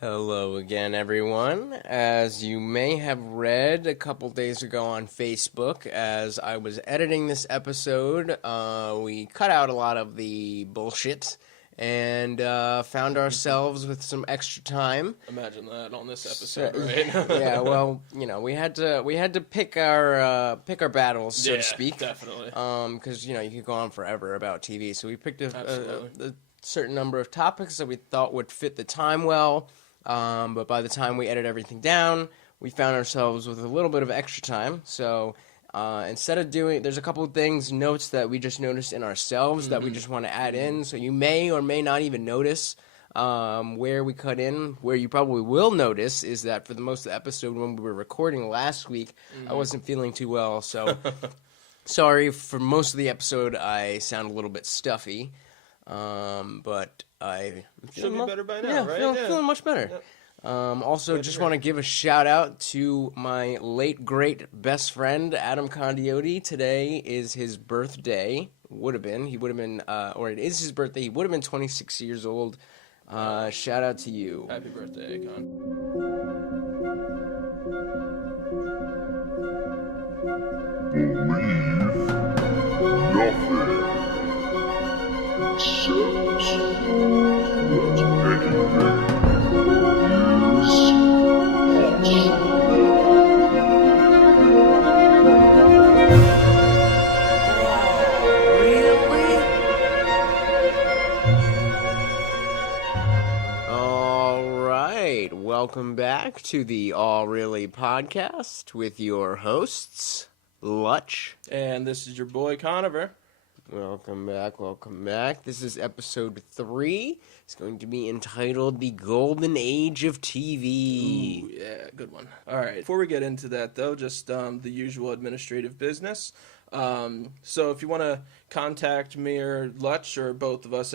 Hello again, everyone. As you may have read a couple days ago on Facebook, as I was editing this episode, we cut out a lot of the bullshit and found ourselves with some extra time. Imagine that on this episode, right? Yeah, well, we had to pick our battles, so to speak. Definitely. Because you could go on forever about TV, so we picked a certain number of topics that we thought would fit the time well. But by the time we edit everything down, we found ourselves with a little bit of extra time. So instead of there's a couple of notes that we just noticed in ourselves that we just want to add in. So you may or may not even notice where we cut in. Where you probably will notice is that for the most of the episode when we were recording last week, I wasn't feeling too well. So sorry, for most of the episode I sound a little bit stuffy. But I should be better by now, right? Feeling much better. Yep. Also, just want to give a shout out to my late great best friend Adam Condiotti. Today is his birthday. Would have been. He would have been, or it is his birthday. He would have been 26 years old. Shout out to you. Happy birthday, Con. Welcome back to the AweReallyPodcast with your hosts, Lutch. And this is your boy, Conover. Welcome back. This is episode 3. It's going to be entitled The Golden Age of TV. Ooh, yeah, good one. All right, before we get into that, though, just the usual administrative business. So if you want to contact me or Lutch or both of us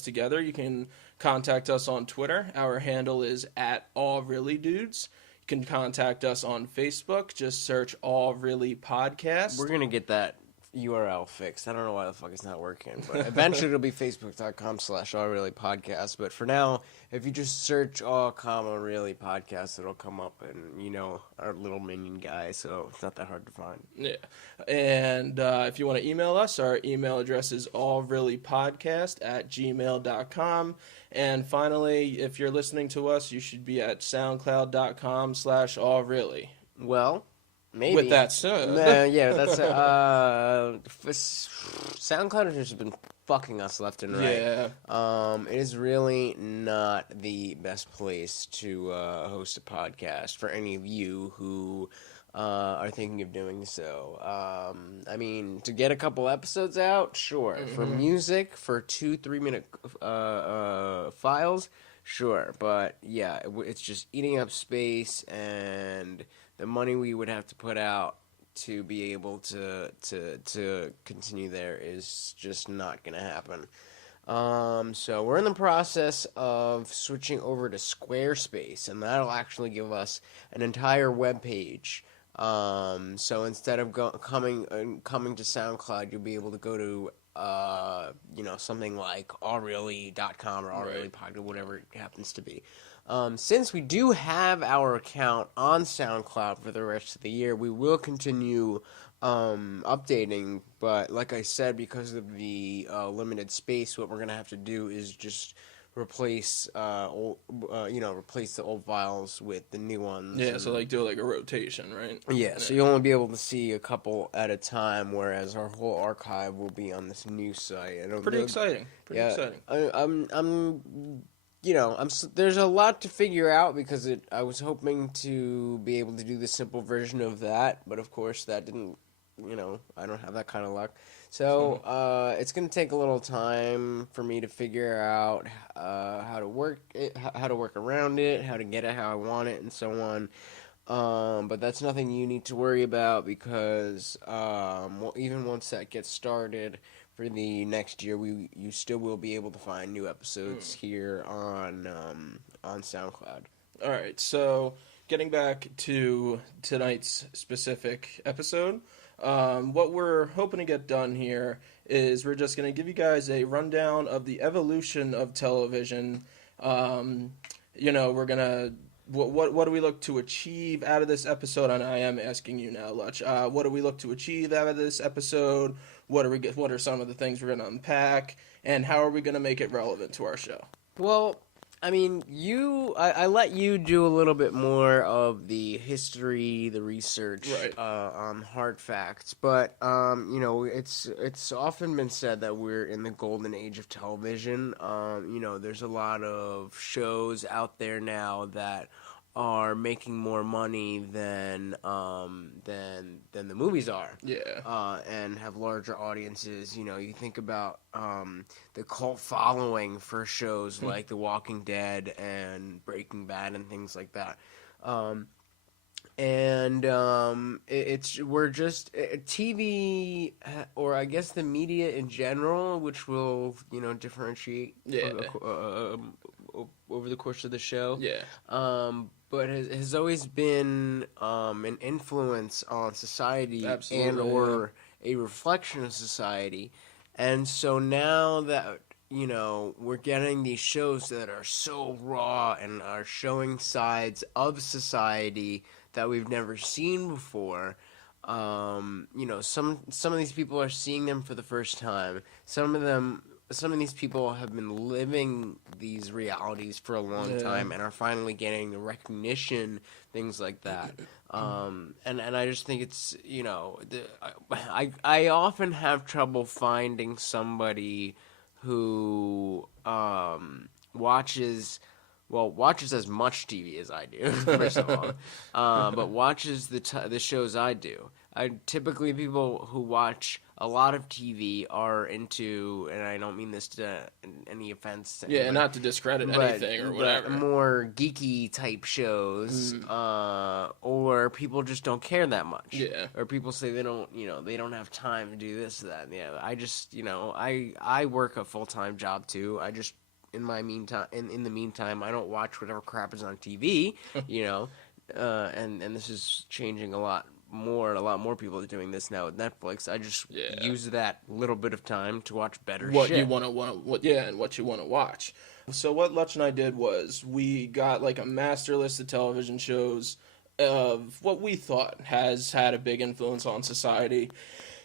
together, you can contact us on Twitter. Our handle is @AweReallyDudes. You can contact us on Facebook. Just search AweReallyPodcast. We're going to get that URL fixed. I don't know why the fuck it's not working, but eventually it'll be facebook.com/AweReallyPodcast. But for now, if you just search AweReallyPodcast, it'll come up, and our little minion guy, so it's not that hard to find. Yeah. And if you want to email us, our email address is AweReallyPodcast@gmail.com. And finally, if you're listening to us, you should be at soundcloud.com/AweReally. Well, maybe. With that said. That's SoundCloud has just been fucking us left and right. Yeah. It is really not the best place to host a podcast for any of you who are thinking of doing so. I mean, to get a couple episodes out, sure. Mm-hmm. For music, for 2-3 minute files, sure. But yeah, it's just eating up space, and the money we would have to put out to be able to continue there is just not going to happen. So we're in the process of switching over to Squarespace, and that'll actually give us an entire web page. So instead of coming to SoundCloud, you'll be able to go to something like AweReally.com or AweReallyPodcast, whatever it happens to be. Since we do have our account on SoundCloud for the rest of the year, we will continue updating. But like I said, because of the limited space, what we're gonna have to do is just replace the old files with the new ones. Yeah, so do a rotation, right? Yeah, so you'll only be able to see a couple at a time, whereas our whole archive will be on this new site. Pretty exciting. There's a lot to figure out because I was hoping to be able to do the simple version of that, but of course that didn't, I don't have that kind of luck. So it's going to take a little time for me to figure out how to work around it, how to get it how I want it, and so on. But that's nothing you need to worry about because even once that gets started for the next year, you still will be able to find new episodes here on SoundCloud. All right, so getting back to tonight's specific episode, what we're hoping to get done here is we're just going to give you guys a rundown of the evolution of television we're gonna. What do we look to achieve out of this episode? And I am asking you now, Lutch. What do we look to achieve out of this episode? What are some of the things we're gonna unpack, and how are we gonna make it relevant to our show? Well, I mean, I let you do a little bit more of the history, the research, Right. On hard facts, but it's often been said that we're in the golden age of television. There's a lot of shows out there now that are making more money than the movies are. Yeah. And have larger audiences. You think about the cult following for shows like The Walking Dead and Breaking Bad and things like that. We're just TV, or I guess the media in general, which will differentiate Yeah. over the course of the show. Yeah. But has always been an influence on society. Absolutely, and or a reflection of society. And so now that we're getting these shows that are so raw and are showing sides of society that we've never seen before. Some of these people are seeing them for the first time. Some of these people have been living these realities for a long time and are finally getting the recognition, things like that. And I just think it's, I often have trouble finding somebody who watches as much TV as I do, first of all, but watches the shows I do. Typically, people who watch a lot of TV are into, and I don't mean this to any offense to Yeah, anybody, not to discredit anything or whatever. but more geeky type shows, or people just don't care that much. Yeah. Or people say they don't have time to do this or that. Yeah, I just, I work a full-time job too. I just, in the meantime, I don't watch whatever crap is on TV, and this is changing a lot more people are doing this now with Netflix. I just use that little bit of time to watch better what shit. you want to and what you want to watch. So what Lutch and I did was we got like a master list of television shows of what we thought has had a big influence on society,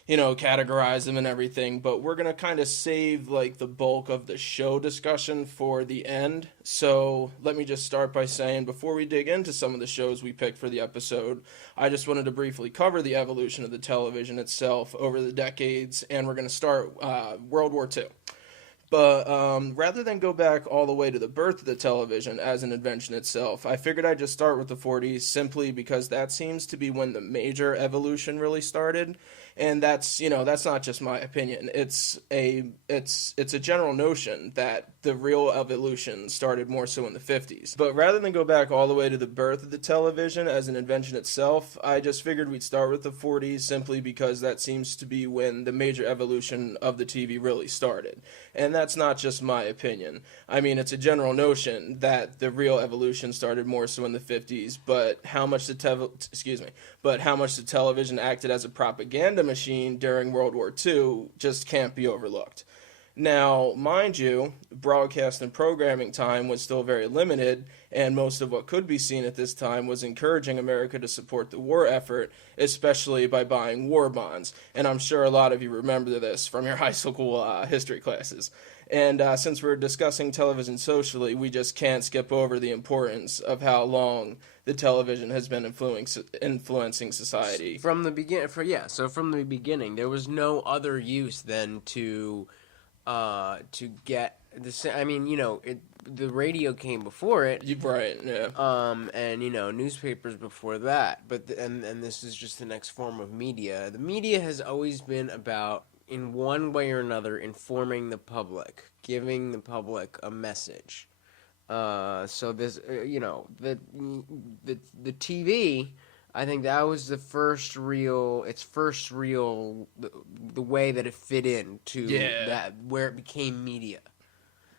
categorize them and everything, but we're going to kind of save like the bulk of the show discussion for the end. So let me just start by saying, before we dig into some of the shows we picked for the episode, I just wanted to briefly cover the evolution of the television itself over the decades, and we're going to start World War II. But rather than go back all the way to the birth of the television as an invention itself, I figured I'd just start with the 40s simply because that seems to be when the major evolution really started. And that's not just my opinion. It's a general notion that the real evolution started more so in the 50s. But rather than go back all the way to the birth of the television as an invention itself, I just figured we'd start with the 40s simply because that seems to be when the major evolution of the TV really started. And that's not just my opinion. I mean, it's a general notion that the real evolution started more so in the 50s, but how much the television acted as a propaganda machine during World War II just can't be overlooked. Now, mind you, broadcast and programming time was still very limited, and most of what could be seen at this time was encouraging America to support the war effort, especially by buying war bonds. And I'm sure a lot of you remember this from your high school history classes. And since we're discussing television socially, we just can't skip over the importance of how long the television has been influencing society. From the beginning, there was no other use than to get the same. I mean, the radio came before it, Right? Yeah. and newspapers before that. But and this is just the next form of media. The media has always been about, in one way or another, informing the public, giving the public a message. So this, the TV, I think that was the way that it fit into that, where it became media.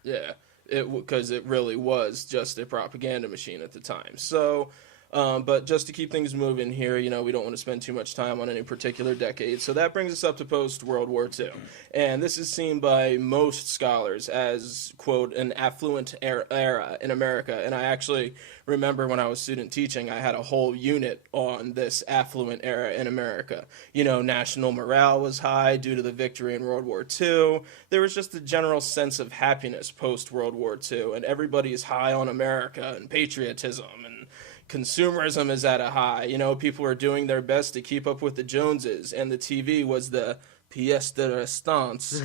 Yeah, because it really was just a propaganda machine at the time. So But just to keep things moving here, we don't want to spend too much time on any particular decade. So that brings us up to post-World War II. And this is seen by most scholars as, quote, an affluent era in America. And I actually remember when I was student teaching, I had a whole unit on this affluent era in America. National morale was high due to the victory in World War II. There was just a general sense of happiness post-World War II. And everybody is high on America and patriotism, and consumerism is at a high. People are doing their best to keep up with the Joneses, and the TV was the pièce de resistance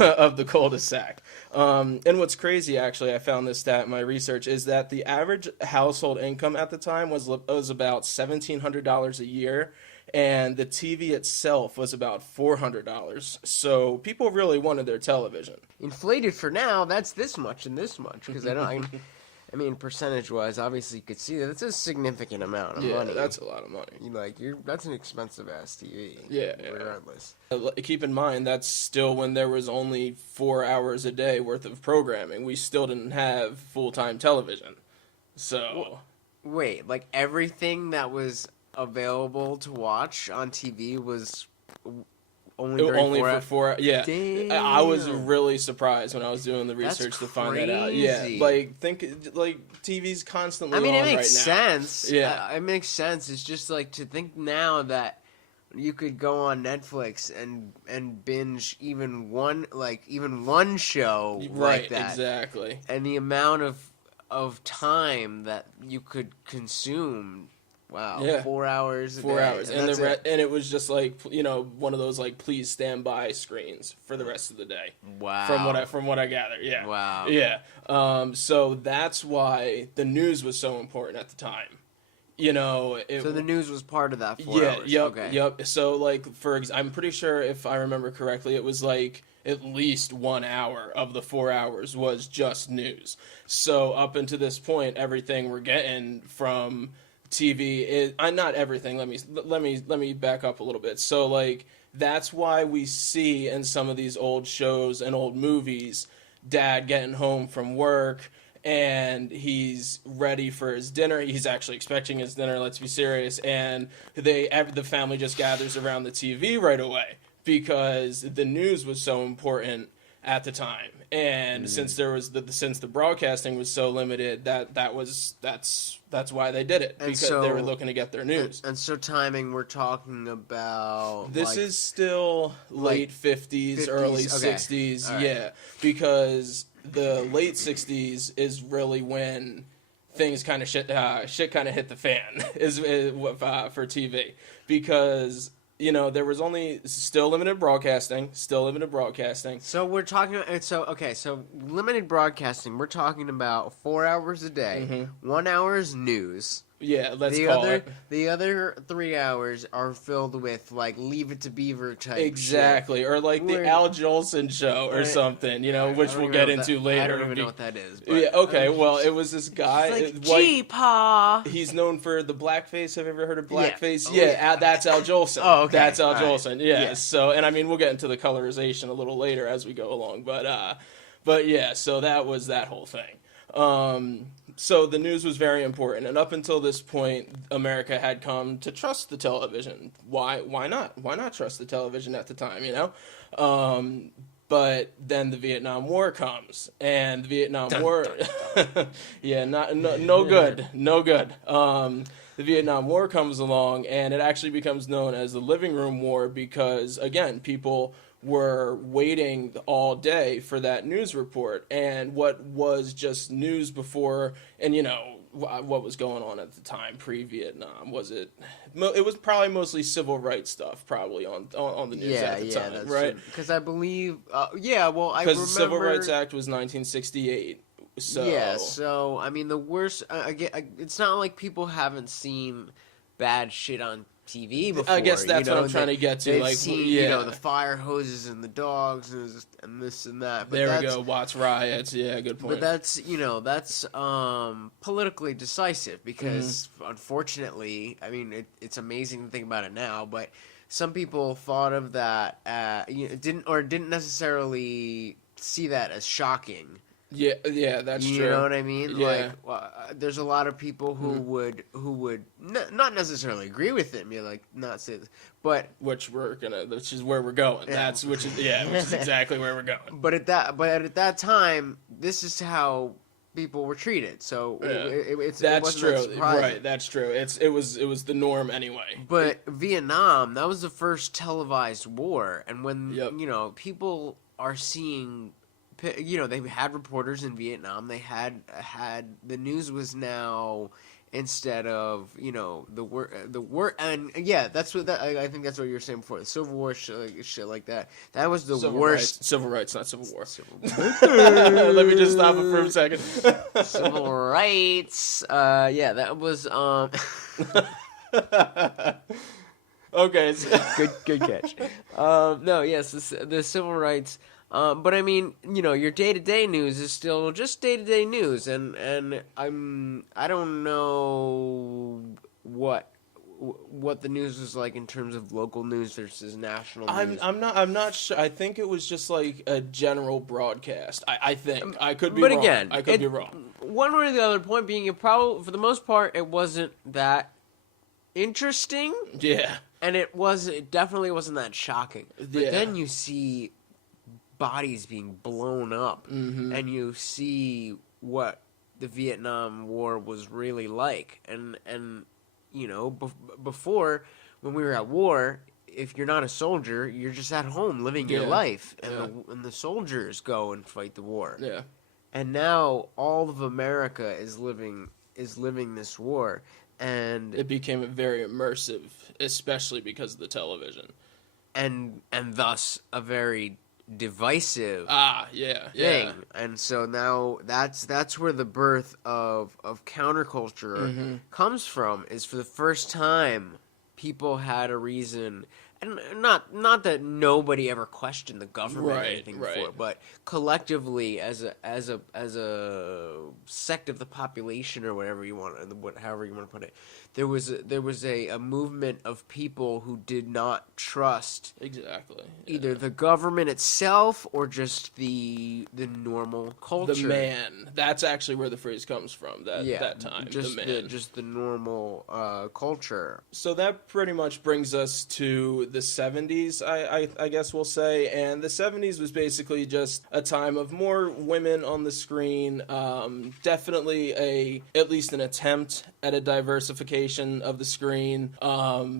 of the cul-de-sac. And what's crazy, actually, I found this stat in my research, is that the average household income at the time was about $1,700 a year, and the TV itself was about $400. So people really wanted their television. Inflated for now, that's this much and this much, because I mean, percentage-wise, obviously you could see that it's a significant amount of money. Yeah, that's a lot of money. That's an expensive-ass TV. Yeah, regardless. Keep in mind, that's still when there was only 4 hours a day worth of programming. We still didn't have full-time television. So... Wait, everything that was available to watch on TV was only for 4 hours. Yeah. Damn. I was really surprised when I was doing the research to find that out. Yeah, TV's constantly on right now. It makes sense. Yeah. It makes sense. It's just to think now that you could go on Netflix and binge even one show like that. Exactly. And the amount of time that you could consume. Wow, yeah. 4 hours. 4 hours, and it was just one of those please stand by screens for the rest of the day. Wow. From what I gather, yeah. Wow. Yeah. So that's why the news was so important at the time. So the news was part of that 4 hours. Yep. Okay. Yep. So I'm pretty sure if I remember correctly, it was at least 1 hour of the 4 hours was just news. So up until this point, everything we're getting from TV is not everything. Let me back up a little bit. So that's why we see in some of these old shows and old movies, dad getting home from work and he's ready for his dinner. He's actually expecting his dinner. Let's be serious. And the family just gathers around the TV right away because the news was so important at the time. And since the broadcasting was so limited, that's why they did it, because they were looking to get their news. And so timing, we're talking about this is still late 50s, early 60s, right. Yeah, because the late 60s is really when things kind of shit kind of hit the fan is for TV, because there was still limited broadcasting. So we're talking. So limited broadcasting. We're talking about 4 hours a day. 1 hour is news. Yeah, let's call it. The other 3 hours are filled with Leave It to Beaver type. Exactly, shit. or the Al Jolson show or something. Which we'll get into later. I don't even know what that is. But yeah. Okay. Well, it was this guy. Gee, Pa. He's known for the blackface. Have you ever heard of blackface? Yeah. That's Al Jolson. Oh, okay. That's Al Jolson. Right. Yeah. So, and we'll get into the colorization a little later as we go along. But yeah. So that was that whole thing. So the news was very important, and up until this point, America had come to trust the television. Why not? Why not trust the television at the time, But then the Vietnam War comes, and the Vietnam War... yeah, no good. The Vietnam War comes along, and it actually becomes known as the Living Room War because, again, people were waiting all day for that news report, and what was just news before, and what was going on at the time pre-Vietnam, it was probably mostly civil rights stuff probably on the news at the time, that's right? Because I believe I remember because the Civil Rights Act was 1968. So yeah, so the worst. It's not like people haven't seen bad shit on TV before. I guess that's what I'm trying to get to. They've seen, the fire hoses and the dogs and this and that. But there we go. Watts riots. Yeah, good point. But that's politically decisive because, unfortunately, it's amazing to think about it now, but some people thought of that, didn't necessarily see that as shocking Yeah, that's true. You know what I mean? Yeah. Like, there's a lot of people who would not necessarily agree with it. Me, like, not say this, but Which is where we're going. Yeah. Which is exactly where we're going. But at that time, this is how people were treated. So it wasn't true. that surprising. Right, that's true. It was the norm anyway. But Vietnam, that was the first televised war, and when people are seeing, they had reporters in Vietnam. They had the news was now, instead of the war, and that's what I think that's what you were saying before, the Civil War, shit like that. That was the worst. Civil rights, not Civil War. Let me just stop it for a second. Civil rights. That was Okay. good catch. No, yes, the civil rights. But I mean, your day-to-day news is still just day-to-day news, and I don't know what the news was like in terms of local news versus national news. I'm not sure. I think it was just like a general broadcast. I think I could be but wrong. Again, I could be wrong. One way or the other, point being, it probably for the most part it wasn't that interesting. Yeah. And it definitely wasn't that shocking. But then you see bodies being blown up, and you see what the Vietnam War was really like. And before, when we were at war, if you're not a soldier, you're just at home living your life, and the soldiers go and fight the war. Yeah. And now all of America is living this war. And it became very immersive, especially because of the television, and thus a very divisive thing. And so now that's where the birth of counterculture comes from. Is for the first time people had a reason. And not that nobody ever questioned the government or anything before, but collectively as a sect of the population or however you want to put it, there was a movement of people who did not trust either the government itself or just the normal culture. The man. That's actually where the phrase comes from. That time. Just the man. Just the normal culture. So that pretty much brings us to the 70s, I guess we'll say. And the 70s was basically just a time of more women on the screen. Definitely at least an attempt at a diversification of the screen.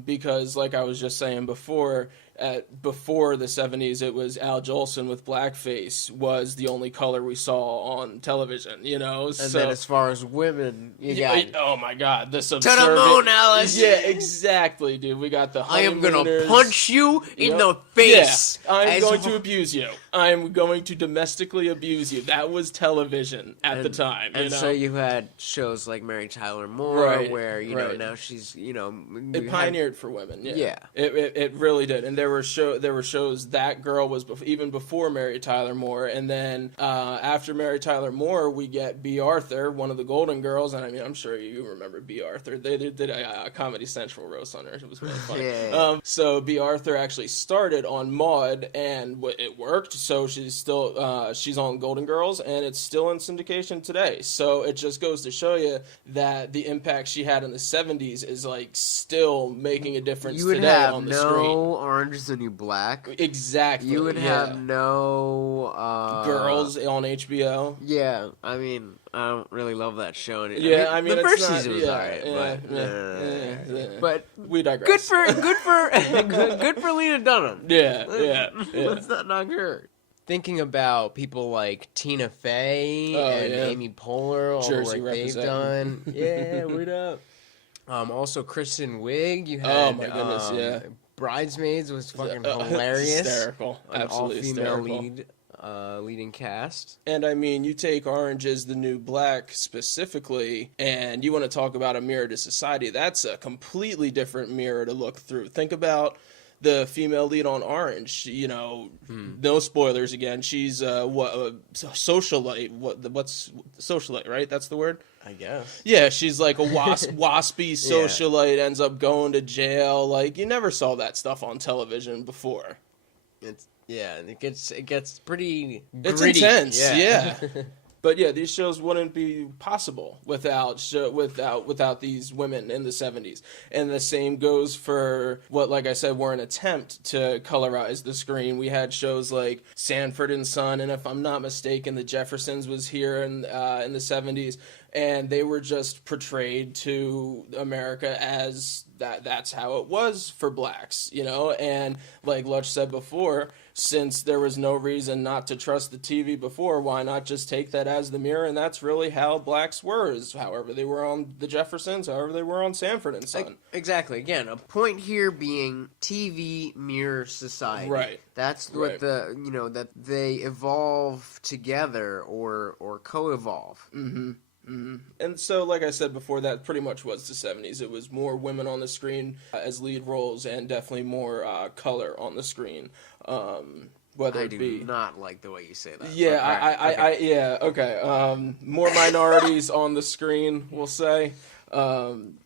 Because like I was just saying before the 70s, it was Al Jolson with blackface was the only color we saw on television, And then as far as women, oh my God, this absurd. To the moon, Alice. Yeah, exactly, dude. We got the I am gonna punch you in the face. Yeah, I'm going to abuse you. I am going to domestically abuse you. That was television at the time. So you had shows like Mary Tyler Moore, where now she's it pioneered for women. Yeah. It really did, and there were shows that girl was even before Mary Tyler Moore, and then after Mary Tyler Moore, we get Bea Arthur, one of the Golden Girls, and I mean I'm sure you remember Bea Arthur. They did a Comedy Central roast on her. It was really funny. So Bea Arthur actually started on Maude, and it worked. So she's still she's on Golden Girls, and it's still in syndication today. So it just goes to show you that the impact she had in the 70s is like still making a difference today on the screen. Orange is the New Black. Exactly. You would have no Girls on HBO. Yeah, I mean, I don't really love that show. I mean the first season was alright, but we digress. Good for Lena Dunham. Yeah. Let's not her. Thinking about people like Tina Fey and Amy Poehler, all Jersey the work they've done. Yeah, what up? Also, Kristen Wiig. You had, oh my goodness, Bridesmaids was fucking hilarious. Hysterical. Absolutely all-female leading cast. And I mean, you take Orange is the New Black specifically, and you want to talk about a mirror to society. That's a completely different mirror to look through. Think about the female lead on Orange, no spoilers again. She's a socialite. What's socialite, right? That's the word? I guess. Yeah, she's like a waspy socialite, ends up going to jail. Like, you never saw that stuff on television before. It gets pretty gritty. It's intense, yeah. But yeah, these shows wouldn't be possible without these women in the 70s. And the same goes for what, like I said, were an attempt to colorize the screen. We had shows like Sanford and Son, and if I'm not mistaken, The Jeffersons was here in the 70s, and they were just portrayed to America as that's how it was for blacks, you know? And like Lutch said before, since there was no reason not to trust the TV before, why not just take that as the mirror? And that's really how blacks were, is however they were on The Jeffersons, however they were on Sanford and Son. Exactly. Again, a point here being TV mirror society. Right. That's what that they evolve together or co-evolve. Mm-hmm. Mm-hmm. And so, like I said before, that pretty much was the 70s. It was more women on the screen as lead roles, and definitely more color on the screen. I do not like the way you say that. Yeah, okay. More minorities on the screen, we'll say.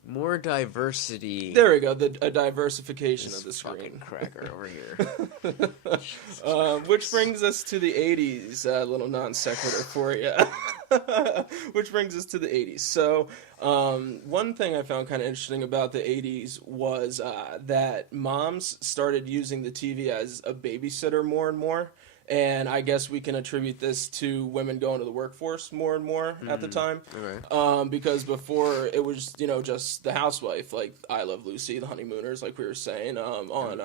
More diversity. There we go. A diversification of the screen. Fucking cracker over here. Which brings us to the 80s. A little non sequitur for you. Which brings us to the 80s. So, one thing I found kind of interesting about the 80s was that moms started using the TV as a babysitter more and more. And I guess we can attribute this to women going to the workforce more and more at the time. Okay. Because before it was, just the housewife, like I Love Lucy, The Honeymooners, like we were saying, on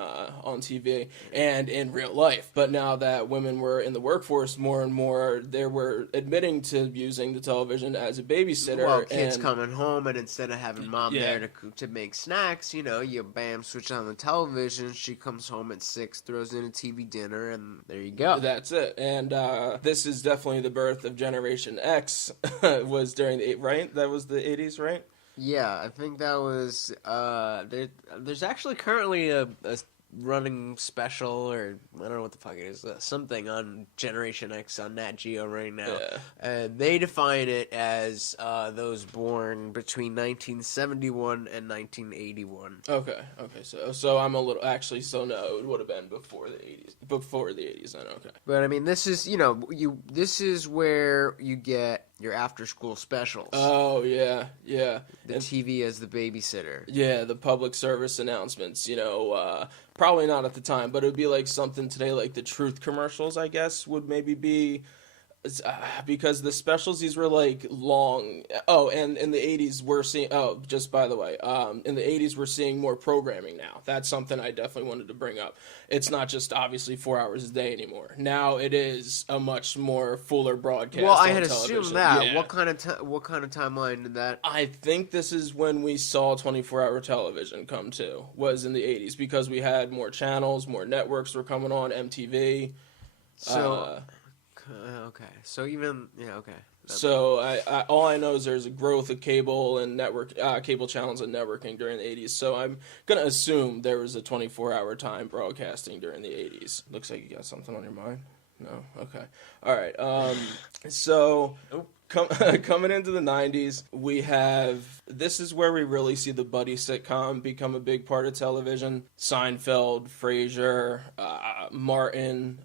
TV and in real life. But now that women were in the workforce more and more, they were admitting to using the television as a babysitter. Well, kids coming home, and instead of having mom there to make snacks, you switch on the television. She comes home at 6, throws in a TV dinner, and there you go. That's it. And this is definitely the birth of Generation X. Was during right? That was the 80s, right? Yeah, I think that was. There's actually currently a running special, or I don't know what the fuck it is, something on Generation X on Nat Geo right now. Yeah. And they define it as those born between 1971 and 1981. Okay. So I'm a little no, it would have been before the 80s. Before the 80s then, okay. But I mean, this is this is where you get your after school specials. Oh yeah. The TV as the babysitter. Yeah, the public service announcements, probably not at the time, but it would be like something today, like the Truth commercials, I guess, would maybe be, because the specials, these were like long. Oh, and in the 80s we're seeing, just by the way, in the 80s we're seeing more programming now. That's something I definitely wanted to bring up. It's not just obviously 4 hours a day anymore. Now it is a much more fuller broadcast. Well, I on had television. assumed that. Yeah. What kind of timeline did that? I think this is when we saw 24-hour television come to, was in the 80s, because we had more channels, more networks were coming on, MTV. So, okay. So even, okay. So I all I know is there's a growth of cable and network, cable channels and networking during the 80s. So I'm going to assume there was a 24-hour time broadcasting during the 80s. Looks like you got something on your mind. No? Okay. All right. So coming into the 90s, we have, this is where we really see the buddy sitcom become a big part of television. Seinfeld, Frasier, Martin.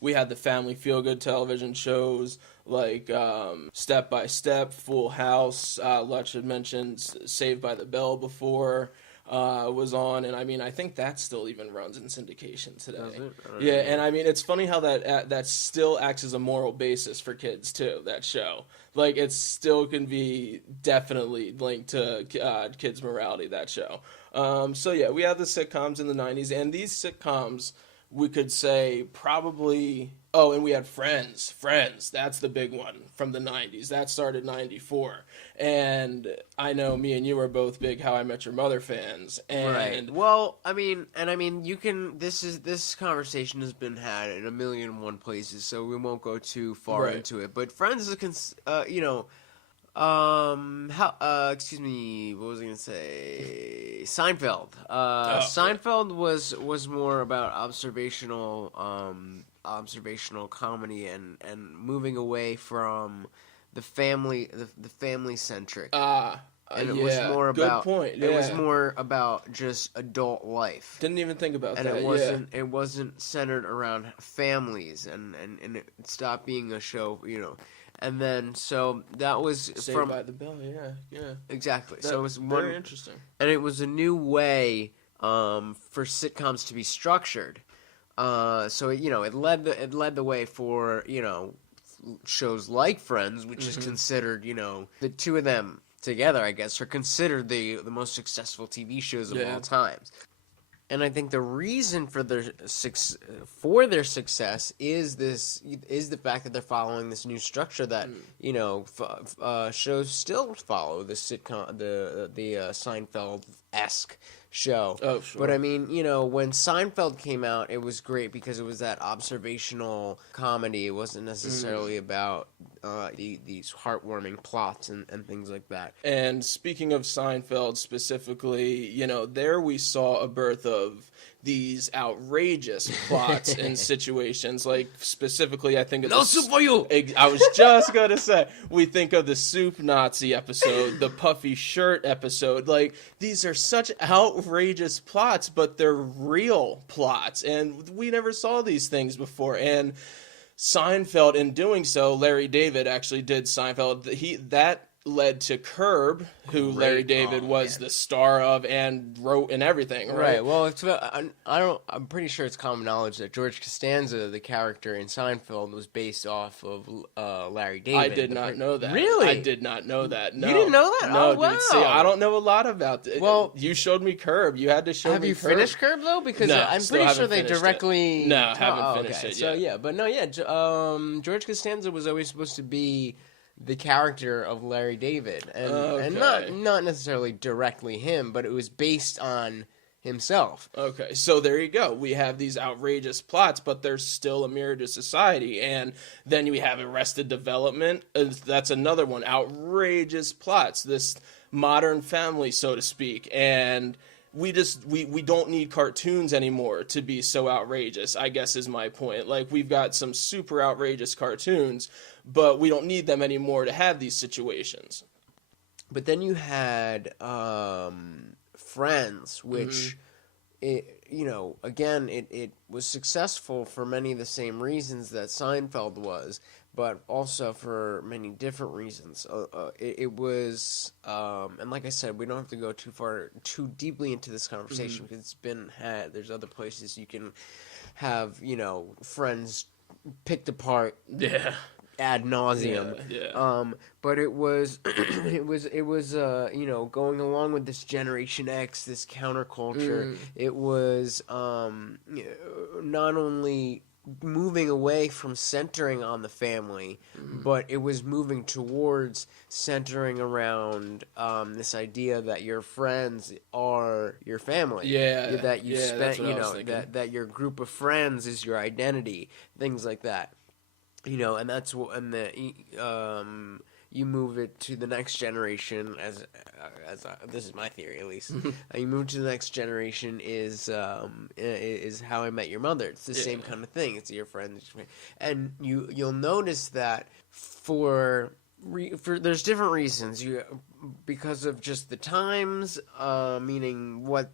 We had the family feel-good television shows like Step by Step, Full House. Lutch had mentioned Saved by the Bell before. Was on, and I mean, I think that still even runs in syndication today. Does it? Yeah, and I mean, it's funny how that still acts as a moral basis for kids too. That show, like, it still can be definitely linked to kids' morality. That show. So yeah, we had the sitcoms in the 90s, and these sitcoms, we could say probably. Oh, and we had Friends. That's the big one from the 90s. That started 94. And I know me and you are both big How I Met Your Mother fans. And right. Well, I mean, you can. This conversation has been had in 1,000,001 places, so we won't go too far into it. But Friends is, excuse me, what was I gonna say? Seinfeld. Seinfeld was more about observational comedy and moving away from the family centric. And it was more about, good point. Yeah. It was more about just adult life. Didn't even think about and that. And it wasn't centered around families, and it stopped being a show, And then so that was Saved by the Bell. Yeah. Exactly. That, so it was very interesting. And it was a new way for sitcoms to be structured. So it led the way for shows like Friends, which is considered the two of them together, I guess, are considered the most successful TV shows of all times. And I think the reason for their success is the fact that they're following this new structure that shows still follow the sitcom, the Seinfeld-esque show. Oh, sure. But I mean, when Seinfeld came out, it was great because it was that observational comedy. It wasn't necessarily about these heartwarming plots and things like that. And speaking of Seinfeld specifically, there we saw a birth of these outrageous plots and situations. Like, specifically, I think of no soup for you! I was just going to say, we think of the Soup Nazi episode, the Puffy Shirt episode. Like, these are such outrageous plots, but they're real plots. And we never saw these things before. And Seinfeld, in doing so, Larry David actually did Seinfeld. That led to Curb, who Larry David was the star of and wrote and everything, right? Well, I'm pretty sure it's common knowledge that George Costanza, the character in Seinfeld, was based off of Larry David. I did not know that. Really? I did not know that. No. You didn't know that? No, oh, wow. Dude. See, I don't know a lot about it. Well, you showed me Curb. You had to show me Curb. Have you finished Curb, though? Because no, I'm pretty sure they directly... No, haven't finished it yet. So, yeah. But no, yeah. George Costanza was always supposed to be the character of Larry David, and not necessarily directly him, but it was based on himself. Okay, so there you go. We have these outrageous plots, but there's still a mirror to society. And then we have Arrested Development. That's another one. Outrageous plots. This Modern Family, so to speak. And we don't need cartoons anymore to be so outrageous, I guess is my point. Like, we've got some super outrageous cartoons, but we don't need them anymore to have these situations. But then you had Friends, which it was successful for many of the same reasons that Seinfeld was, but also for many different reasons. It was, and like I said, we don't have to go too deeply into this conversation because it's been had. There's other places you can have, Friends picked apart. Yeah. Ad nauseum. Yeah. But it was, it was going along with this Generation X, this counterculture. It was not only moving away from centering on the family, but it was moving towards centering around this idea that your friends are your family. Yeah. That you spent, that your group of friends is your identity, things like that. And that's what, you move it to the next generation as this is my theory at least. You move to the next generation is How I Met Your Mother. It's the same kind of thing. It's your friends, and you'll notice that for there's different reasons. Because of just the times, meaning what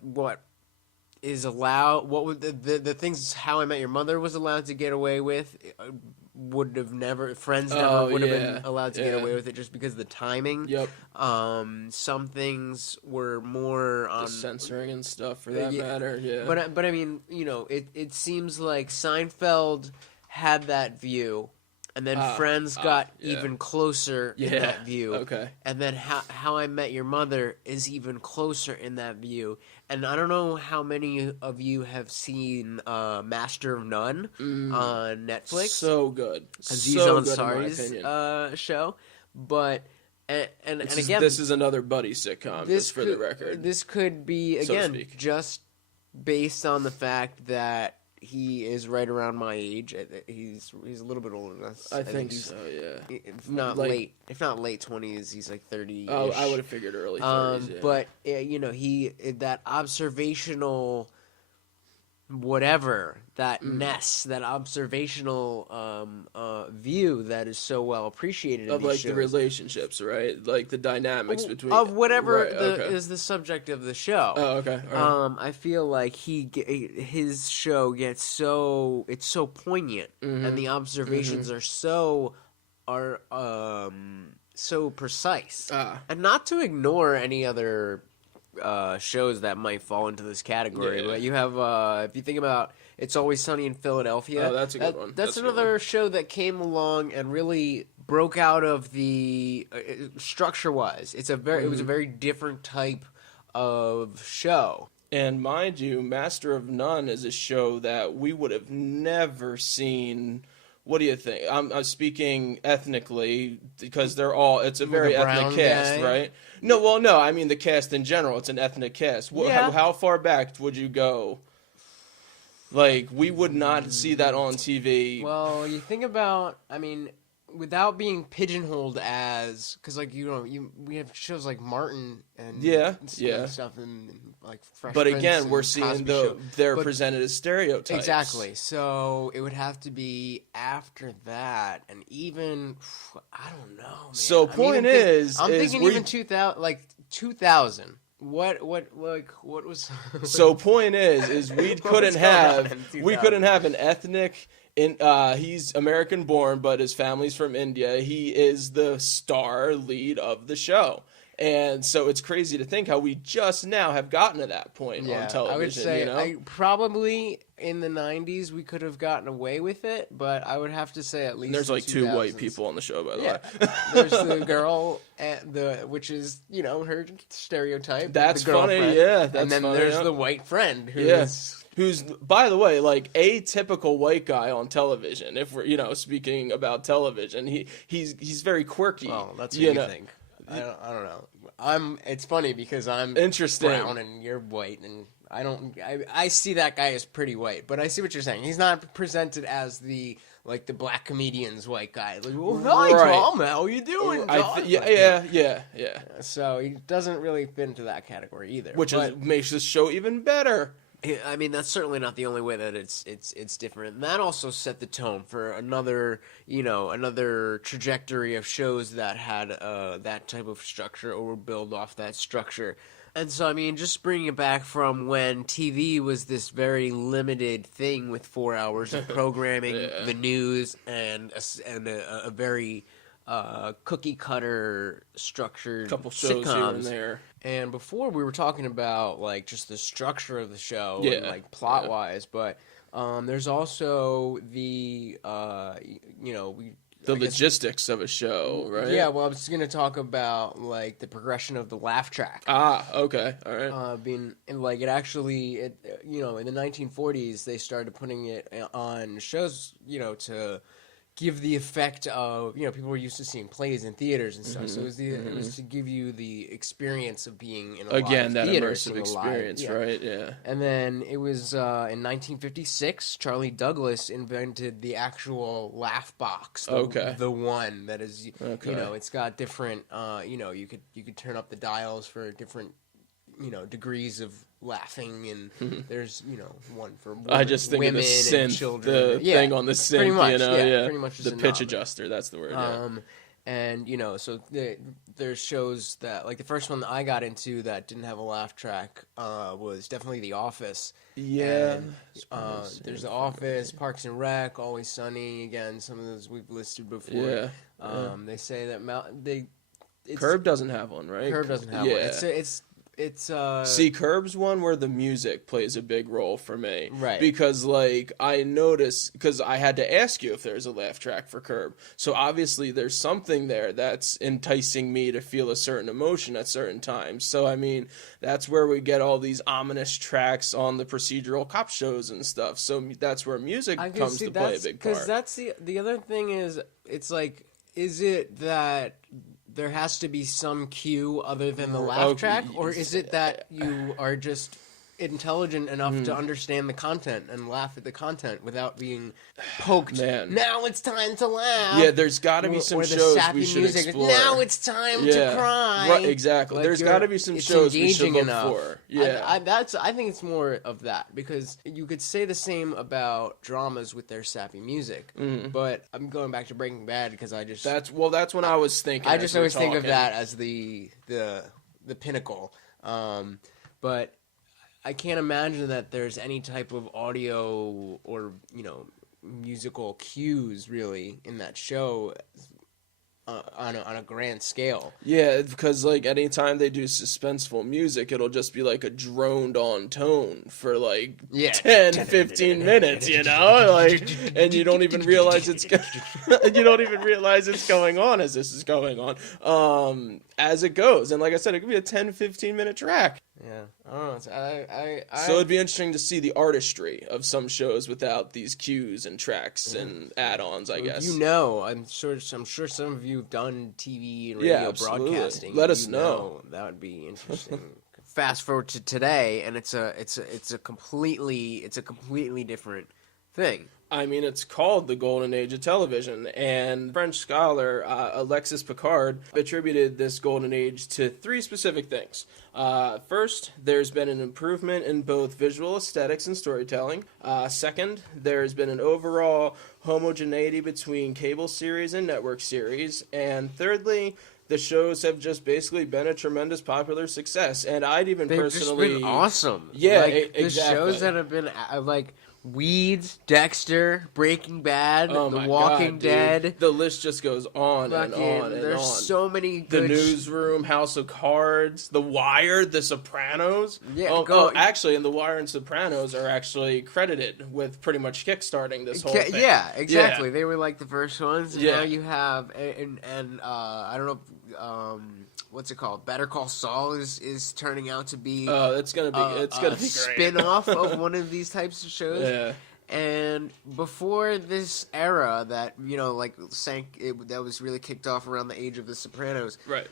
is allowed, what would the things How I Met Your Mother was allowed to get away with. Would have never Friends never would have been allowed to get away with it just because of the timing. Yep. Some things were more on the censoring and stuff for that matter. Yeah. But I mean, it seems like Seinfeld had that view, and then Friends got even closer in that view. Okay. And then How I Met Your Mother is even closer in that view. And I don't know how many of you have seen Master of None on Netflix. So good. Aziz Ansari's show. But, and again... This is another buddy sitcom, just for the record. This could be, again, so just based on the fact that he is right around my age. He's a little bit older than us. I think so, yeah. If not late 20s, he's like 30. Oh, I would have figured early 30s. Yeah. But he that observational whatever, that that observational view that is so well appreciated of in these like shows. The relationships, right? Like the dynamics between of whatever is the subject of the show. Oh, okay. Right. I feel like his show gets so poignant, and the observations are so are so precise, Ah. and not to ignore any other shows that might fall into this category. Yeah. But you have, if you think about It's Always Sunny in Philadelphia. Oh, that's a good one. That's a good another one. show that came along and really broke out of the structure-wise. It was a very different type of show. And mind you, Master of None is a show that we would have never seen. What do you think? I'm speaking ethnically because it's a very The ethnic brown cast, guy? right? No, I mean the cast in general. It's an ethnic cast. Yeah. How far back would you go? Like, we would not see that on TV. Well, you think about, I mean, without being pigeonholed as, because like we have shows like Martin and stuff and like Fresh But Prince again, and we're seeing Cosby Show. they're But- presented as stereotypes. Exactly. So it would have to be after that, and even I don't know. Man. So I'm thinking we- even 2000. What was? So point is we What couldn't was going on have in we 2000? couldn't have an ethnic. He's American born, but his family's from India. He is the star lead of the show, and so it's crazy to think how we just now have gotten to that point on television. I would say you know? probably in the 90s we could have gotten away with it, but I would have to say at least And there's in like two 2000s. white people on the show, by the Yeah, way. there's the girl, which is her stereotype. That's the funny, girlfriend. yeah, that's and then funny, there's yeah. the white friend who's Who's, by the way, like a typical white guy on television. If we're, speaking about television, he's very quirky. well, that's what you think. I don't know. It's funny because I'm Interesting. brown and you're white, and I see that guy as pretty white, but I see what you're saying. He's not presented as the black comedian's white guy. Like, well, hi Right. Tom, how you doing, Tom? Yeah. So he doesn't really fit into that category either. Which but, makes this show even better. I mean, that's certainly not the only way that it's different. And that also set the tone for another trajectory of shows that had that type of structure or would build off that structure. And so, I mean, just bringing it back from when TV was this very limited thing with 4 hours of programming, the news, and a very cookie cutter structured Couple shows sitcoms. here and there. And before we were talking about just the structure of the show Yeah. and plot wise, but there's also the Logistics of a show, right? Yeah, well, I was going to talk about the progression of the laugh track. Okay, all right. It actually in the 1940s they started putting it on shows to give the effect of people were used to seeing plays in theaters and stuff, so it was to give you the experience of being in a live That theater, immersive seeing a live- experience, yeah. right? Yeah. And then it was in 1956, Charlie Douglas invented the actual laugh box. The one that is, it's got different, you could turn up the dials for different, degrees of laughing, and there's, one for women, I just think of the synth, and children. the thing on the synth, pretty much, pretty much the just a pitch knob. adjuster, that's the word, And so there's shows that the first one that I got into that didn't have a laugh track was definitely The Office. Yeah. And, there's The Office, Parks and Rec, Always Sunny. Again, some of those we've listed before. Yeah. They say that Curb doesn't have one, right? Curb doesn't have one. It's See, Curb's one where the music plays a big role for me. Right. Because, I noticed, because I had to ask you if there's a laugh track for Curb. So, obviously, there's something there that's enticing me to feel a certain emotion at certain times. So, I mean, that's where we get all these ominous tracks on the procedural cop shows and stuff. So, that's where music comes to play a big part. Because that's the other thing is, it's is it that there has to be some cue other than the laugh track, or is it that you are just intelligent enough to understand the content and laugh at the content without being poked? Man. Now it's time to laugh. Yeah, there's got to be some or the shows sappy we should music. explore. Now it's time to cry. Right, exactly. There's got to be some shows we should look enough. for. Yeah. I think it's more of that, because you could say the same about dramas with their sappy music. But I'm going back to Breaking Bad because That's when I was thinking. I just always think of talking. that as the pinnacle. But I can't imagine that there's any type of audio or musical cues really in that show on a grand scale. Yeah, because like anytime they do suspenseful music, it'll just be like a droned on tone for like 10, 15 minutes, you know? Like, and you don't even realize it's going on as this is going on. As it goes. And like I said, it could be a 10, 15-minute track. Yeah, I don't know. So it'd be interesting to see the artistry of some shows without these cues and tracks and add-ons, I guess. You know, I'm sure some of you have done TV and radio broadcasting. Let us know. That would be interesting. Fast forward to today, and it's a completely different thing. I mean, it's called the golden age of television, and French scholar Alexis Picard attributed this golden age to three specific things. First, there's been an improvement in both visual aesthetics and storytelling. Second, there's been an overall homogeneity between cable series and network series. And thirdly, the shows have just basically been a tremendous popular success. And I'd even They've personally... just been awesome. Yeah, exactly. The exactly. shows that have been, like... Weeds, Dexter, Breaking Bad, The Walking Dead. The list just goes on and on and there's on. So many good... The Newsroom, House of Cards, The Wire, The Sopranos. Yeah, actually, and The Wire and Sopranos are actually credited with pretty much kickstarting this whole thing. Yeah, exactly. Yeah. They were like the first ones, and yeah. now you have... And I don't know... what's it called? Better Call Saul is turning out to be it's gonna be great. Spin-off of one of these types of shows. Yeah. And before this era that that was really kicked off around the age of The Sopranos. Right.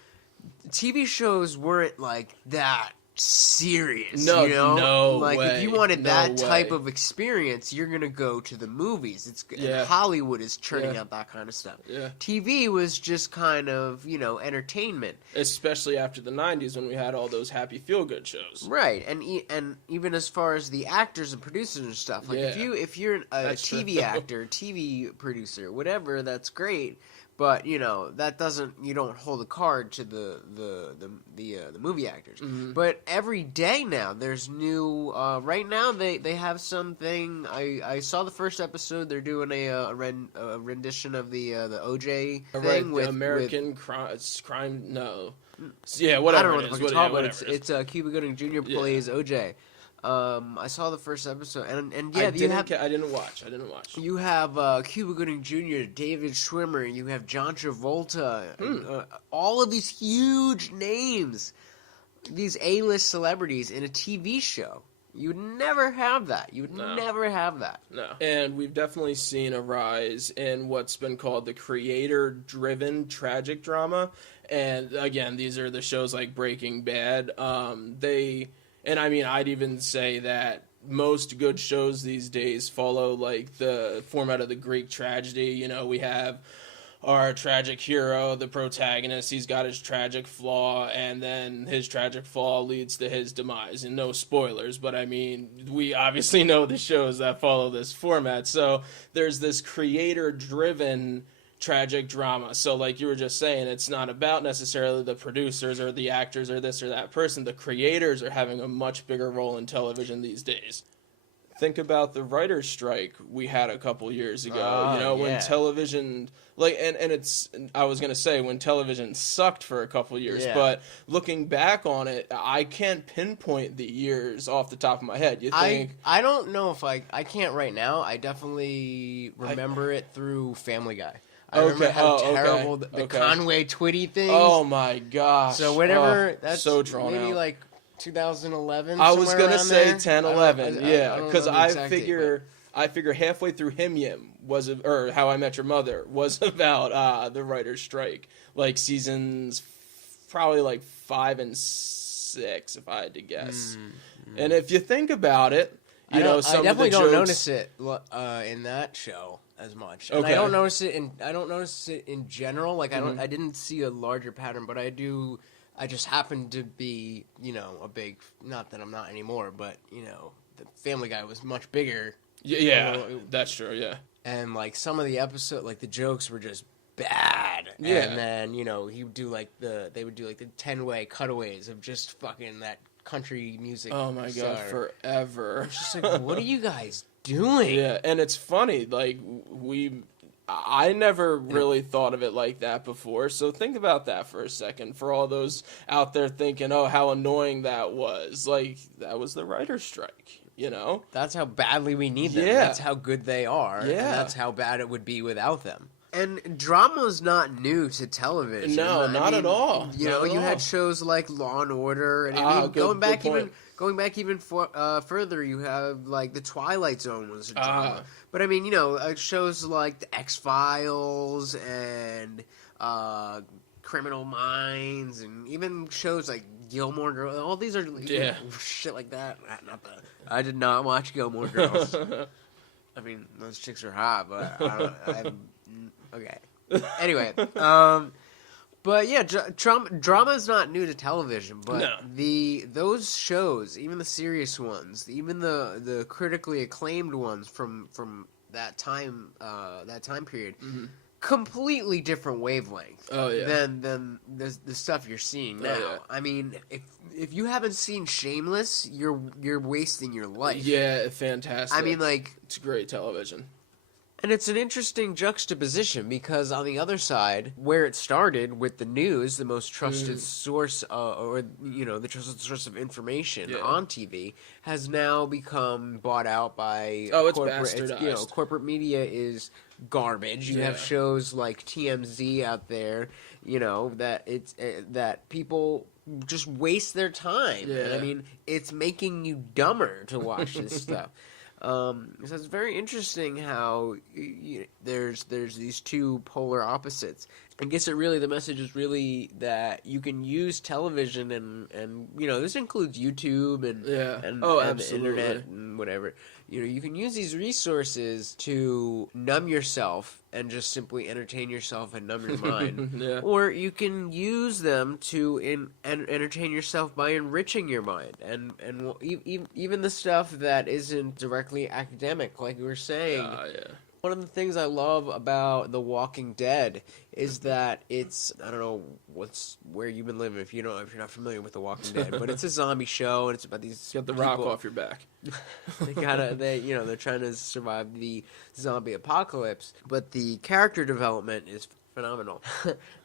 TV shows weren't like that serious. No, you know? no like way. If you wanted that type of experience, you're gonna go to the movies. And Hollywood is churning out that kind of stuff. Yeah. TV was just kind of entertainment, especially after the 90s when we had all those happy feel good shows. Right, and even as far as the actors and producers and stuff. Like if you're a TV actor, TV producer, whatever, that's great. But that doesn't. You don't hold a card to the movie actors. Mm-hmm. But every day now, there's new. Right now, they have something. I saw the first episode. They're doing a rendition of the OJ thing with American crime. No, yeah, whatever. I don't know what the fuck it's called, but it's Cuba Gooding Jr. plays OJ. I saw the first episode, and I didn't watch. You have Cuba Gooding Jr., David Schwimmer, you have John Travolta, and, all of these huge names, these A-list celebrities in a TV show. You would never have that. Never have that. No. And we've definitely seen a rise in what's been called the creator-driven tragic drama. And again, these are the shows like Breaking Bad. And I mean, I'd even say that most good shows these days follow like the format of the Greek tragedy. We have our tragic hero, the protagonist. He's got his tragic flaw, and then his tragic flaw leads to his demise. And no spoilers, but I mean, we obviously know the shows that follow this format. So there's this creator-driven tragic drama. So like you were just saying, it's not about necessarily the producers or the actors or this or that person. The creators are having a much bigger role in television these days. Think about the writer's strike we had a couple years ago. When television I was going to say when television sucked for a couple years, but looking back on it, I can't pinpoint the years off the top of my head. You think I don't know if I can't right now. I definitely remember it through Family Guy. I remember how terrible the Conway Twitty thing. Oh my gosh. So whatever, that's so drawn maybe out. Like 2011. I was gonna say there. 10, 11. Because I figure halfway through or How I Met Your Mother was about the writer's strike, like seasons probably like 5 and 6 if I had to guess. And if you think about it, I definitely don't notice it in that show as much. And I don't notice it in general. Like I didn't see a larger pattern, but I do. I just happen to be, a big. Not that I'm not anymore, but the Family Guy was much bigger. Yeah, that's true. Yeah, and like some of the episodes, like the jokes were just bad. Yeah, and then he would do like the 10-way cutaways of just fucking that country music. Oh my god, forever. It's just like, what are you guys doing? Yeah, and it's funny, like I never really thought of it like that before, so think about that for a second. For all those out there thinking, oh, how annoying that was. Like, that was the writer's strike, you know? That's how badly we need them. Yeah. That's how good they are. Yeah. And that's how bad it would be without them. And drama's not new to television. No, not at all. You know, you had shows like Law and Order, and I mean, going back even further, you have like the Twilight Zone was a drama. But I mean, you know, shows like the X-Files and Criminal Minds, and even shows like Gilmore Girls. All these are shit like that. I did not watch Gilmore Girls. I mean, those chicks are hot, but okay. Anyway, but yeah, drama is not new to television, but those shows, even the serious ones, even the critically acclaimed ones from that time period, completely different wavelength than the stuff you're seeing now. Yeah. I mean, if you haven't seen Shameless, you're wasting your life. Yeah, fantastic. I mean, like, it's great television. And it's an interesting juxtaposition because on the other side, where it started with the news, the most trusted source, or the trusted source of information on TV, has now become bought out by it's bastardized. Corporate media is garbage. You have shows like TMZ out there, that people just waste their time. Yeah. And I mean, it's making you dumber to watch this stuff. So it's very interesting how there's these two polar opposites. I guess the message is really that you can use television and this includes YouTube and the internet and whatever. You can use these resources to numb yourself and just simply entertain yourself and numb your mind. Or you can use them to entertain yourself by enriching your mind. And even the stuff that isn't directly academic, like we were saying. One of the things I love about The Walking Dead is that it's, I don't know where you've been living if you're not familiar with The Walking Dead, but it's a zombie show and it's about these Get the rock off your back. They're trying to survive the zombie apocalypse, but the character development is phenomenal.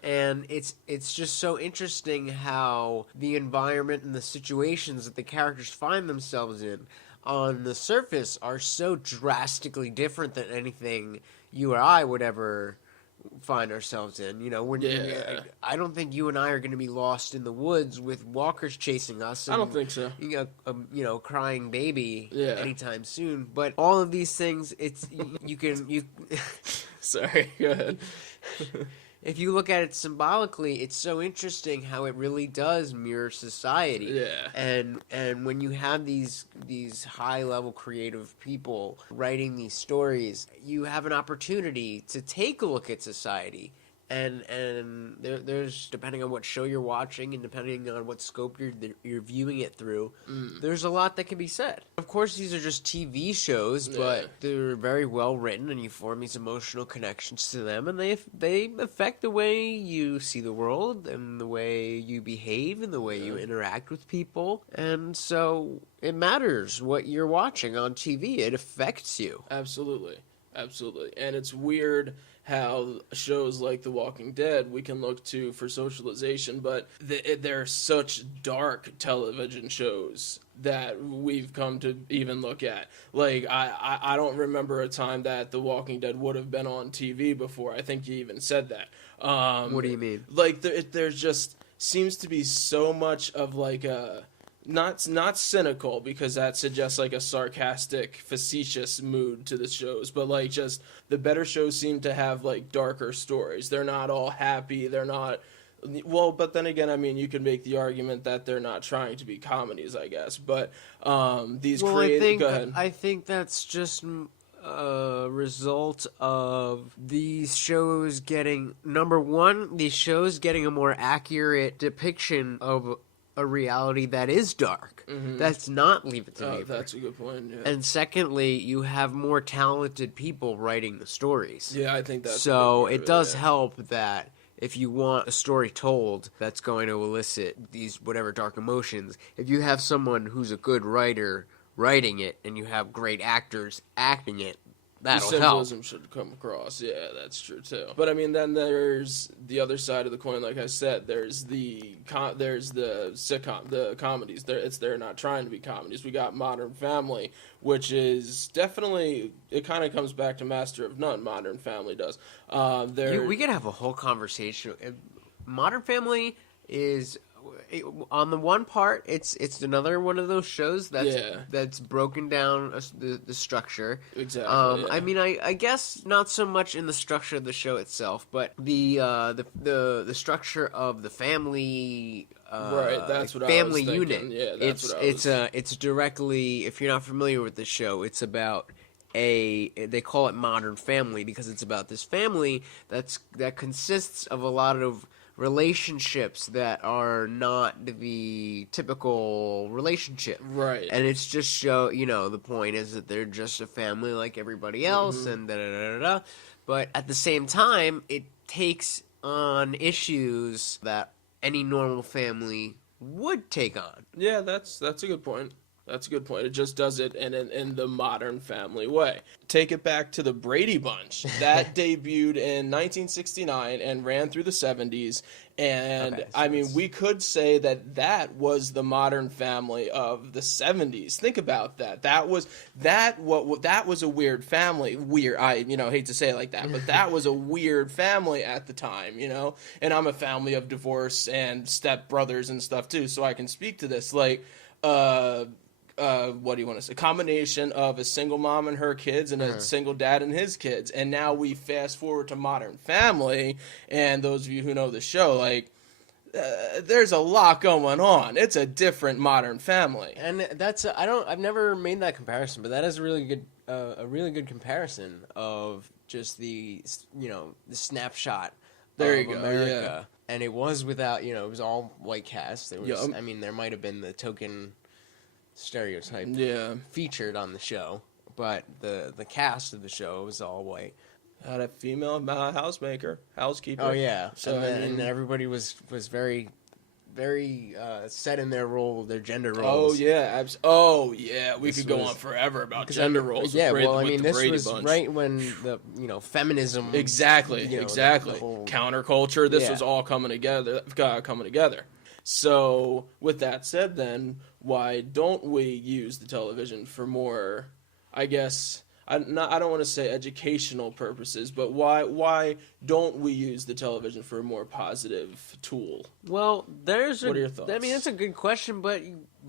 And it's just so interesting how the environment and the situations that the characters find themselves in on the surface are so drastically different than anything you or I would ever find ourselves in. I don't think you and I are going to be lost in the woods with walkers chasing us. And, I don't think so. Crying baby anytime soon. But all of these things, you. Sorry, go ahead. If you look at it symbolically, it's so interesting how it really does mirror society. Yeah. And when you have these high level creative people writing these stories, you have an opportunity to take a look at society. And there's, depending on what show you're watching and depending on what scope you're viewing it through, there's a lot that can be said. Of course, these are just TV shows, but they're very well written, and you form these emotional connections to them, and they affect the way you see the world and the way you behave and the way you interact with people. And so it matters what you're watching on TV. It affects you. Absolutely. And it's weird how shows like The Walking Dead we can look to for socialization, but they're such dark television shows that we've come to even look at. Like, I don't remember a time that The Walking Dead would have been on TV before. I think you even said that. What do you mean? Like, there's just seems to be so much of like a... Not cynical, because that suggests like a sarcastic, facetious mood to the shows, but like just the better shows seem to have like darker stories. They're not all happy. They're not but then again, I mean, you could make the argument that they're not trying to be comedies, I guess. But these go ahead. I think that's just a result of these shows getting a more accurate depiction of a reality that is dark. That's not Leave It to Beaver. That's a good point. Yeah. And secondly, you have more talented people writing the stories. Yeah, I think that's so. It does help that if you want a story told that's going to elicit these whatever dark emotions, if you have someone who's a good writer writing it and you have great actors acting it, that'll the help. symbolism should come across. Yeah, that's true too. But I mean, then there's the other side of the coin. Like I said, there's the sitcom, the comedies. They're not trying to be comedies. We got Modern Family, which is definitely, it kind of comes back to Master of None. Modern Family does. We could have a whole conversation. Modern Family is, on the one part, it's another one of those shows that's broken down the structure. Exactly. I mean, I guess not so much in the structure of the show itself, but the structure of the family. Right, that's what family I was unit. thinking. Yeah, that's what I was. It's directly. If you're not familiar with the show, it's about they call it Modern Family because it's about this family that consists of a lot of relationships that are not the typical relationship. Right. And it's just the point is that they're just a family like everybody else, and da-da-da-da-da. But at the same time, it takes on issues that any normal family would take on. Yeah, that's a good point. That's a good point. It just does it in the Modern Family way. Take it back to the Brady Bunch. That debuted in 1969 and ran through the 70s. And, Okay, so I mean, we could say that was the Modern Family of the 70s. Think about that. That was a weird family. Weird. I hate to say it like that, but that was a weird family at the time, And I'm a family of divorce and stepbrothers and stuff, too, so I can speak to this. Like, what do you want to say? A combination of a single mom and her kids and a single dad and his kids. And now we fast forward to Modern Family, and those of you who know the show, there's a lot going on. It's a different Modern Family. And I've never made that comparison, but that is a really good comparison of just the the snapshot there of you go, America. yeah. And it was without, it was all white cast. There was, Yep. I mean, there might have been the token stereotype featured on the show, but the cast of the show was all white. Had a female housekeeper. Oh yeah, So and everybody was very, very set in their gender roles. Oh yeah, we could go on forever about gender roles. Yeah, with well, I mean, the this Brady was Bunch. right when the feminism Exactly. the whole- Counterculture. This Yeah. was all coming together. So, with that said, then why don't we use the television for more? I guess I don't want to say educational purposes, but why don't we use the television for a more positive tool? Well, what are your thoughts? I mean, that's a good question, but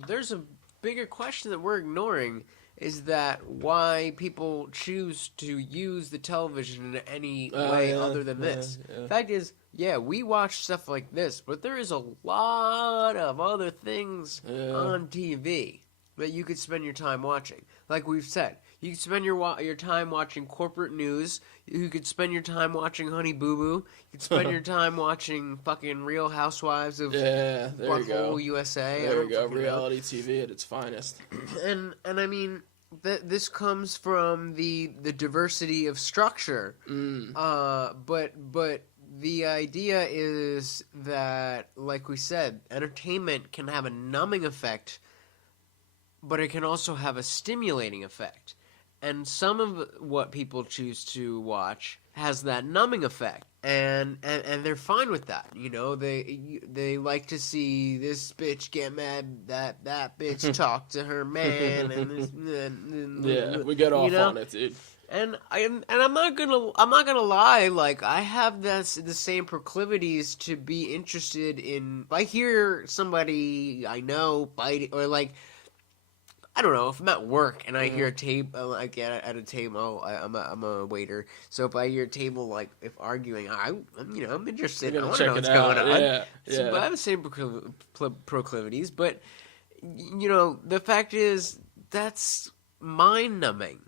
there's a bigger question that we're ignoring. Is that why people choose to use the television in any way other than this? Yeah. The fact is, we watch stuff like this, but there is a lot of other things on TV that you could spend your time watching. Like we've said, you could spend your time watching corporate news. You could spend your time watching Honey Boo Boo. You could spend your time watching fucking Real Housewives of Butthole USA. There you go, reality TV at its finest. And I mean, this comes from the diversity of structure. But the idea is that, like we said, entertainment can have a numbing effect, but it can also have a stimulating effect. And some of what people choose to watch has that numbing effect, and they're fine with that. They like to see this bitch get mad that bitch talk to her man, and we get off on it, dude. And I'm not gonna lie. Like, I have the same proclivities to be interested in. If I hear somebody I know biting, or like, I don't know, if I'm at work and I hear a table, like at a table, I'm a waiter. So if I hear a table if arguing, I'm interested. I want to know what's going on. Yeah. But I have the same proclivities. But the fact is that's mind numbing,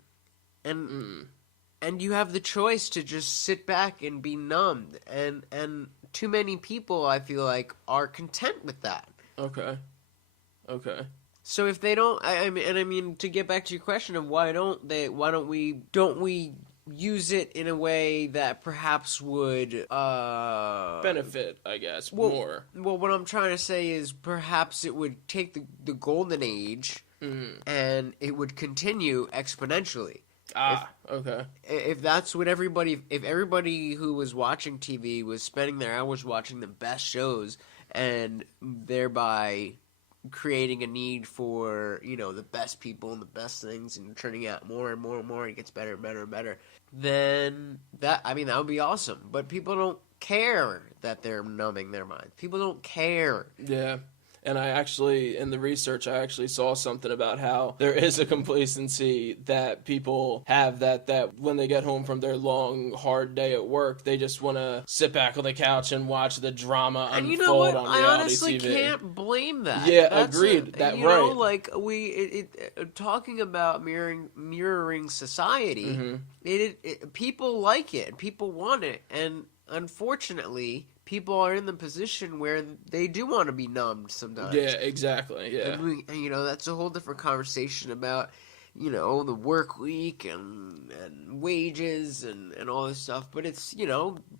and you have the choice to just sit back and be numbed. And too many people, I feel like, are content with that. Okay. So if they don't, I mean, to get back to your question of why don't we use it in a way that perhaps would benefit, I guess, more. Well, what I'm trying to say is perhaps it would take the golden age and it would continue exponentially. Okay. If that's what if everybody who was watching TV was spending their hours watching the best shows and thereby creating a need for, the best people and the best things and turning out more and more and more, and it gets better and better and better, then that would be awesome. But people don't care that they're numbing their minds. People don't care. Yeah. And in the research, I actually saw something about how there is a complacency that people have that when they get home from their long, hard day at work, they just want to sit back on the couch and watch the drama unfold on reality TV. And you know what? I honestly can't blame that. Yeah, agreed. Talking about mirroring society, people like it, people want it, and unfortunately, people are in the position where they do want to be numbed sometimes. Yeah, exactly. Yeah. And that's a whole different conversation about, the work week and wages and all this stuff. But it's,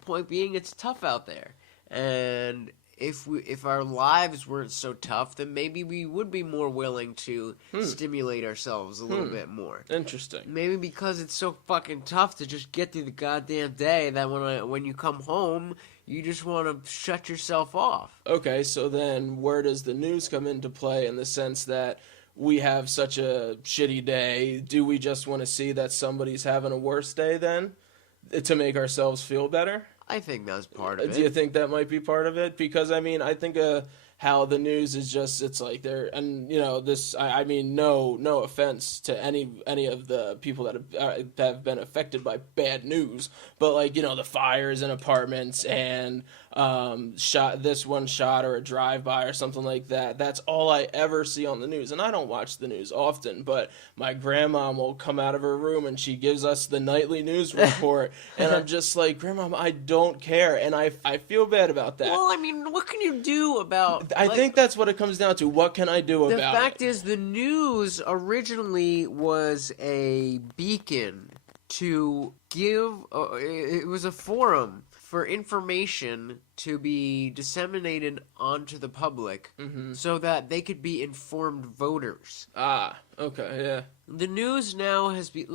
point being, it's tough out there. And if our lives weren't so tough, then maybe we would be more willing to stimulate ourselves a little bit more. Interesting. Maybe because it's so fucking tough to just get through the goddamn day that when you come home, you just want to shut yourself off. Okay, so then where does the news come into play in the sense that we have such a shitty day? Do we just want to see that somebody's having a worse day then to make ourselves feel better? I think that's part of it. Do you think that might be part of it? Because, I think how the news is just, it's like they're, and, this, no offense to any of the people that have been affected by bad news, but, the fires in apartments and shot or a drive-by or something like that. That's all I ever see on the news. And I don't watch the news often, but my grandma will come out of her room and she gives us the nightly news report. And I'm just like, Grandma, I don't care. And I feel bad about that. Well, what can you do about... I think that's what it comes down to. What can I do about it? The fact is, the news originally was a beacon to give... it was a forum for information to be disseminated onto the public so that they could be informed voters. Okay, yeah. The news now has been,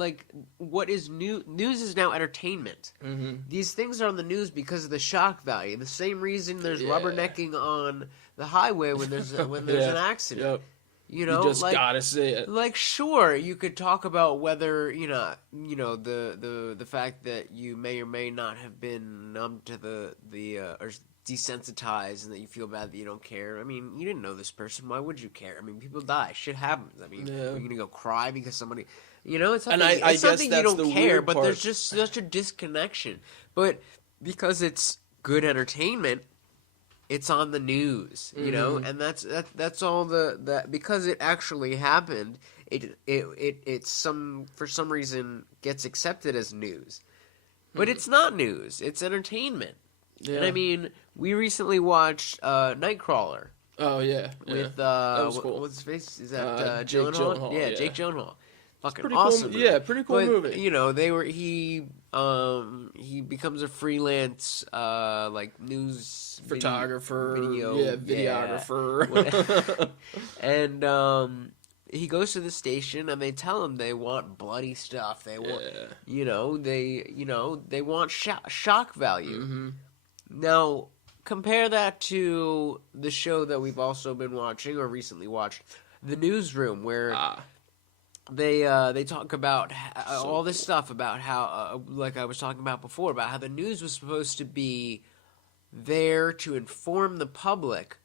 what is new? News is now entertainment. These things are on the news because of the shock value. The same reason there's rubbernecking on the highway when there's an accident. Yep. You just gotta see it. Sure, you could talk about whether the fact that you may or may not have been numb to the or desensitized, and that you feel bad that you don't care. You didn't know this person. Why would you care? People die. Shit happens. You're gonna go cry because somebody. It's something, it's something you don't care, but there's just such a disconnection. But because it's good entertainment, it's on the news, and that's all that because it actually happened. It for some reason gets accepted as news, but it's not news. It's entertainment. Yeah. And we recently watched Nightcrawler. Oh yeah. With that was cool. What's his face? Is that Jake Gyllenhaal? Yeah, Jake Gyllenhaal. Fucking awesome. Cool, yeah, pretty cool movie. He becomes a freelance news photographer, videographer. And he goes to the station and they tell him they want bloody stuff. They want they want shock value. Now compare that to the show that we've also been watching or recently watched, The Newsroom, where they talk about all this stuff about how, like I was talking about before, about how the news was supposed to be there to inform the public,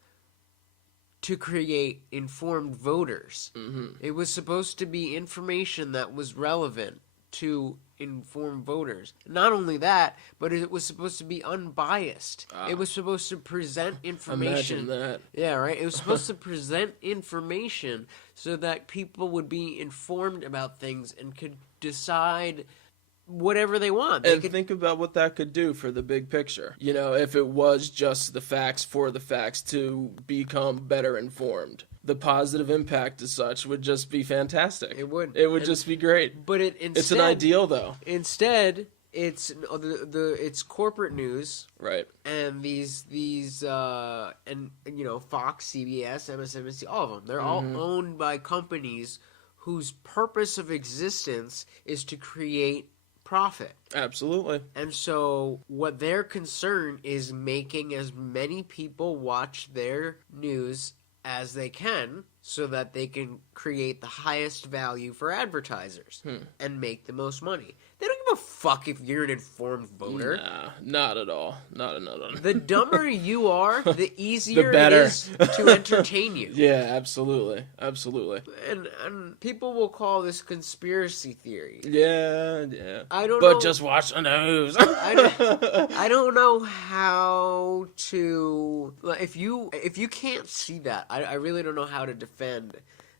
to create informed voters. It was supposed to be information that was relevant to inform voters. Not only that, but it was supposed to be unbiased. It was supposed to present information. Imagine that. Yeah, right? It was supposed to present information so that people would be informed about things and could decide whatever they want. Think about what that could do for the big picture. If it was just the facts for the facts to become better informed. The positive impact as such would just be fantastic. It would. It would just be great. But it's an ideal, though. Instead, it's it's corporate news, right? And these and Fox, CBS, MSNBC, all of them. They're all owned by companies whose purpose of existence is to create profit. Absolutely. And so what their concern is making as many people watch their news as they can so that they can create the highest value for advertisers and make the most money. They don't give a fuck if you're an informed voter. Nah, not at all. Not at all. The dumber you are, the easier The better. it is to entertain you. Yeah, absolutely. Absolutely. And people will call this conspiracy theory. Yeah. I don't know. But just watch the news. I don't know how to... If you can't see that, I really don't know how to defend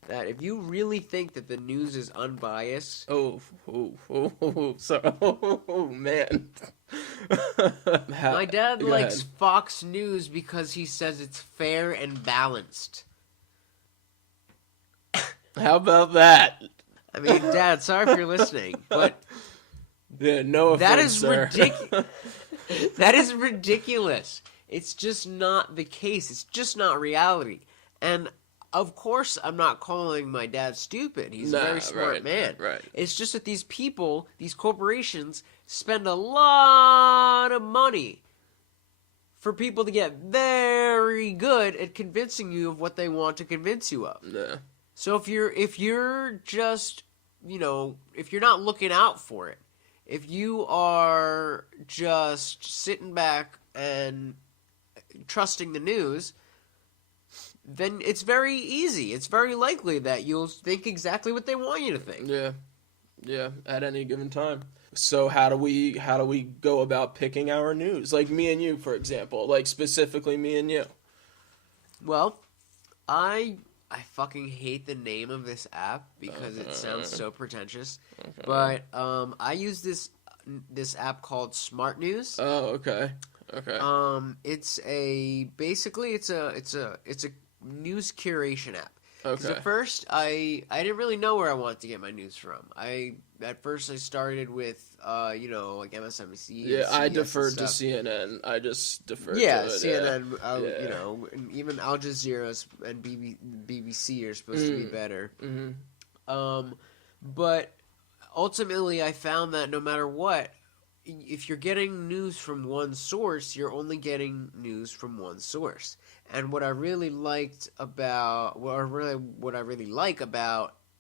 that. If you really think that the news is unbiased... Oh, man. My dad Go likes ahead. Fox News because he says it's fair and balanced. How about that? I mean, Dad, sorry if you're listening, but Yeah, no offense, that is sir. ridiculous. That is ridiculous. It's just not the case. It's just not reality. And of course, I'm not calling my dad stupid. He's a very smart man. Right. It's just that these people, these corporations, spend a lot of money for people to get very good at convincing you of what they want to convince you of. Yeah. So if you're just, if you're not looking out for it, if you are just sitting back and trusting the news, then it's very easy. It's very likely that you'll think exactly what they want you to think. Yeah, at any given time. So how do we go about picking our news? Like me and you, for example. Like specifically me and you. Well, I fucking hate the name of this app because it sounds so pretentious. Okay. But I use this app called Smart News. Oh, okay. It's a news curation app. Because Okay. at first I didn't really know where I wanted to get my news from. At first I started with like MSNBC. Yeah, I CBS and deferred to stuff. CNN. I just deferred Yeah, to it. CNN. Yeah. And even Al Jazeera and BBC are supposed to be better. Mm-hmm. But ultimately, I found that no matter what, if you're getting news from one source, you're only getting news from one source. And what I really like about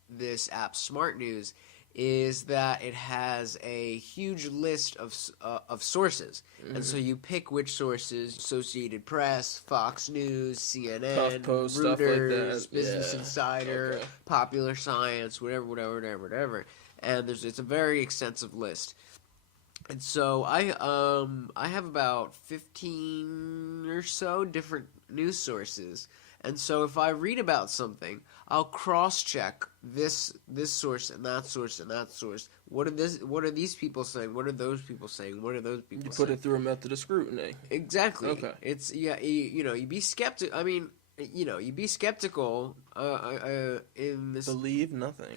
this app, Smart News, is that it has a huge list of sources, and so you pick which sources: Associated Press, Fox News, CNN, HuffPost, stuff like Reuters, that. Business Yeah. Insider, Okay. Popular Science, whatever. And it's a very extensive list. And so I have about 15 or so different news sources. And so if I read about something, I'll cross-check this source and that source and that source. What are these people saying? What are those people saying? What are those people You saying? put it through a method of scrutiny. Exactly. Okay. It's you be skeptical. I mean, you be skeptical in this. Believe nothing.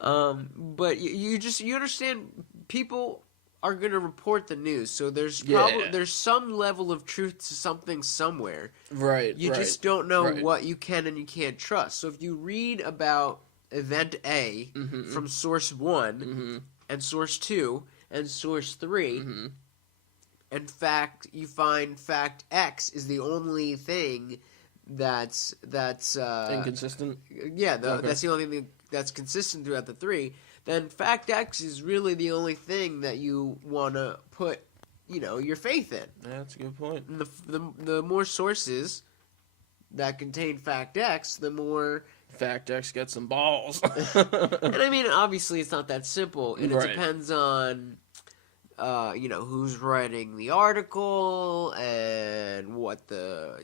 But you understand people are going to report the news, so there's some level of truth to something somewhere. Right. You right, just don't know right. what you can and you can't trust. So if you read about event A from source 1 and source 2 and source 3, in fact, you find fact X is the only thing that's Inconsistent. Yeah, Okay. that's the only thing that's consistent throughout the 3. Then fact X is really the only thing that you want to put, your faith in. Yeah, that's a good point. And the more sources that contain fact X, the more. Fact X got some balls. And I mean, obviously, it's not that simple, and Right. it depends on. Who's writing the article and what the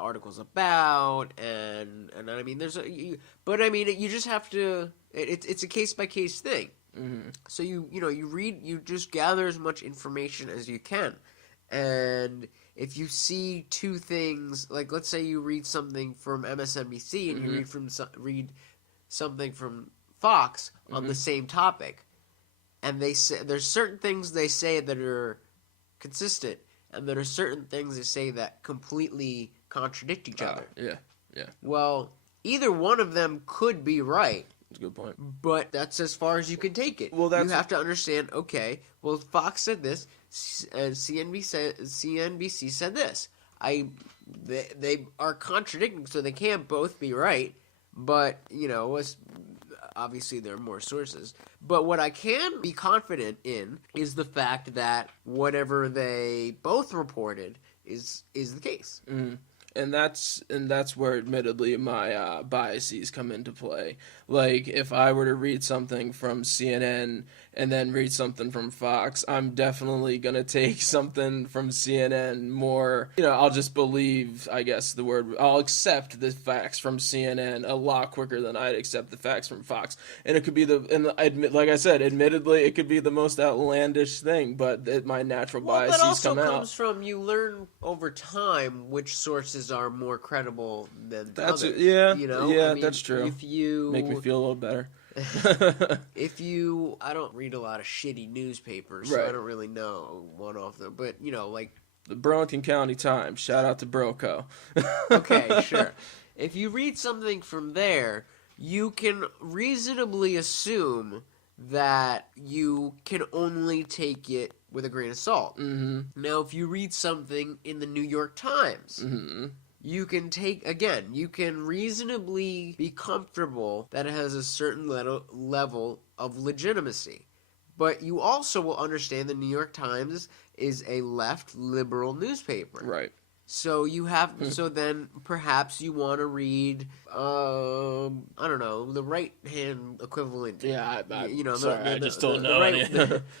article's about, and I mean, you just have to. It's a case by case thing. Mm-hmm. So you just gather as much information as you can, and if you see two things, like let's say you read something from MSNBC and you read something from Fox on the same topic. And they say there's certain things they say that are consistent, and there are certain things they say that completely contradict each other. Yeah. Well, either one of them could be right. That's a good point. But that's as far as you can take it. Well, you have to understand, okay, well, Fox said this, and CNBC said this. They are contradicting, so they can't both be right. But, obviously there are more sources. But what I can be confident in is the fact that whatever they both reported is the case. Mm. And that's where, admittedly, my biases come into play. Like, if I were to read something from CNN and then read something from Fox, I'm definitely going to take something from CNN more. I'll just believe, I guess I'll accept the facts from CNN a lot quicker than I'd accept the facts from Fox. And it could be like I said, admittedly, it could be the most outlandish thing, but my natural biases come out. That also comes from you learn over time which sources are more credible than others. That's true. If you make me feel a little better. I don't read a lot of shitty newspapers, so I don't really know one off them. But like the Burlington County Times. Shout out to Broco. Okay, sure. If you read something from there, you can reasonably assume that you can only take it with a grain of salt. Mm-hmm. Now, if you read something in the New York Times, mm-hmm. you can reasonably be comfortable that it has a certain level of legitimacy. But you also will understand the New York Times is a left liberal newspaper. Right. So so then perhaps you want to read, I don't know, the right-hand equivalent. Yeah, I just don't know.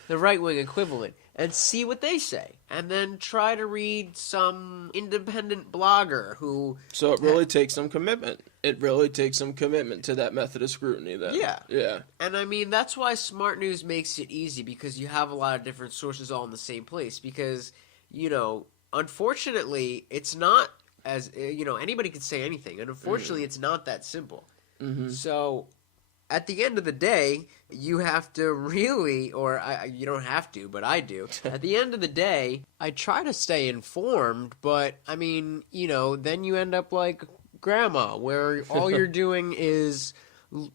The right-wing equivalent, and see what they say. And then try to read some independent blogger who... So it really takes some commitment. It really takes some commitment to that method of scrutiny then. Yeah. Yeah. And I mean, that's why Smart News makes it easy, because you have a lot of different sources all in the same place. Because, unfortunately, it's not as, anybody can say anything. And unfortunately, it's not that simple. Mm-hmm. So, at the end of the day, you have to really, you don't have to, but I do. At the end of the day, I try to stay informed, but, I mean, then you end up like Grandma, where all you're doing is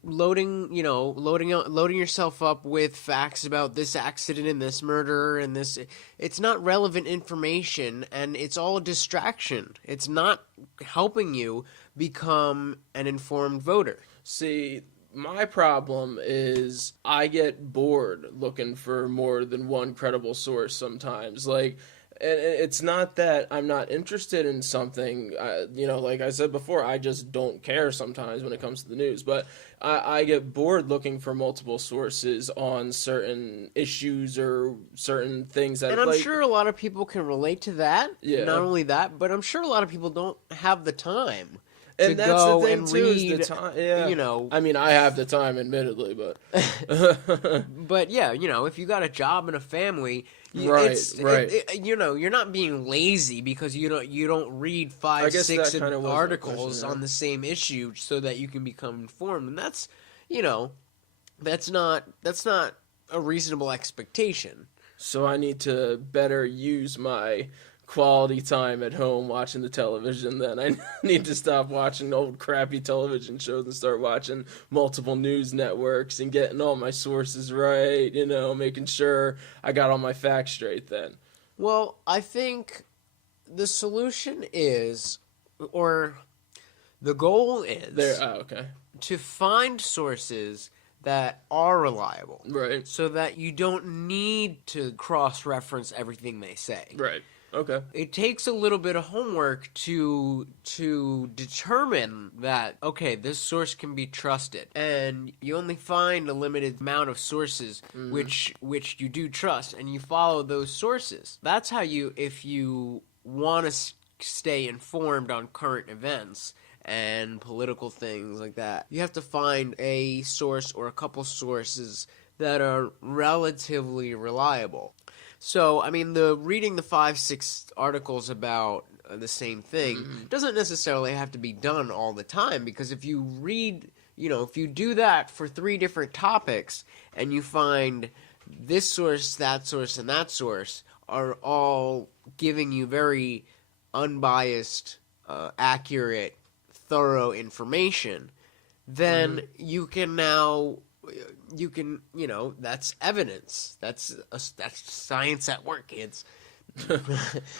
loading yourself up with facts about this accident and this murder and this. It's not relevant information, and it's all a distraction. It's not helping you become an informed voter. See, my problem is I get bored looking for more than one credible source sometimes. Like, and it's not that I'm not interested in something, like I said before, I just don't care sometimes when it comes to the news. But I get bored looking for multiple sources on certain issues or certain things that... And I'm sure a lot of people can relate to that. Yeah. Not only that, but I'm sure a lot of people don't have the time. And that's go the thing and too, read, is the time. Yeah. I mean, I have the time, admittedly, but... But yeah, if you got a job and a family... Right. You're not being lazy because you don't read 5-6 articles on the same issue so that you can become informed, and that's not a reasonable expectation. So I need to better use my quality time at home watching the television. Then I need to stop watching old crappy television shows and start watching multiple news networks and getting all my sources right, making sure I got all my facts straight then. Well, I think the solution is, or the goal is, to find sources that are reliable. Right. So that you don't need to cross-reference everything they say. Right. Okay. It takes a little bit of homework to determine that, okay, this source can be trusted. And you only find a limited amount of sources which you do trust, and you follow those sources. That's how if you want to stay informed on current events and political things like that, you have to find a source or a couple sources that are relatively reliable. So, I mean, reading the 5-6 articles about the same thing doesn't necessarily have to be done all the time, because if you read, if you do that for 3 different topics and you find this source, that source, and that source are all giving you very unbiased, accurate thorough information, then you can now, that's evidence. That's science at work, kids.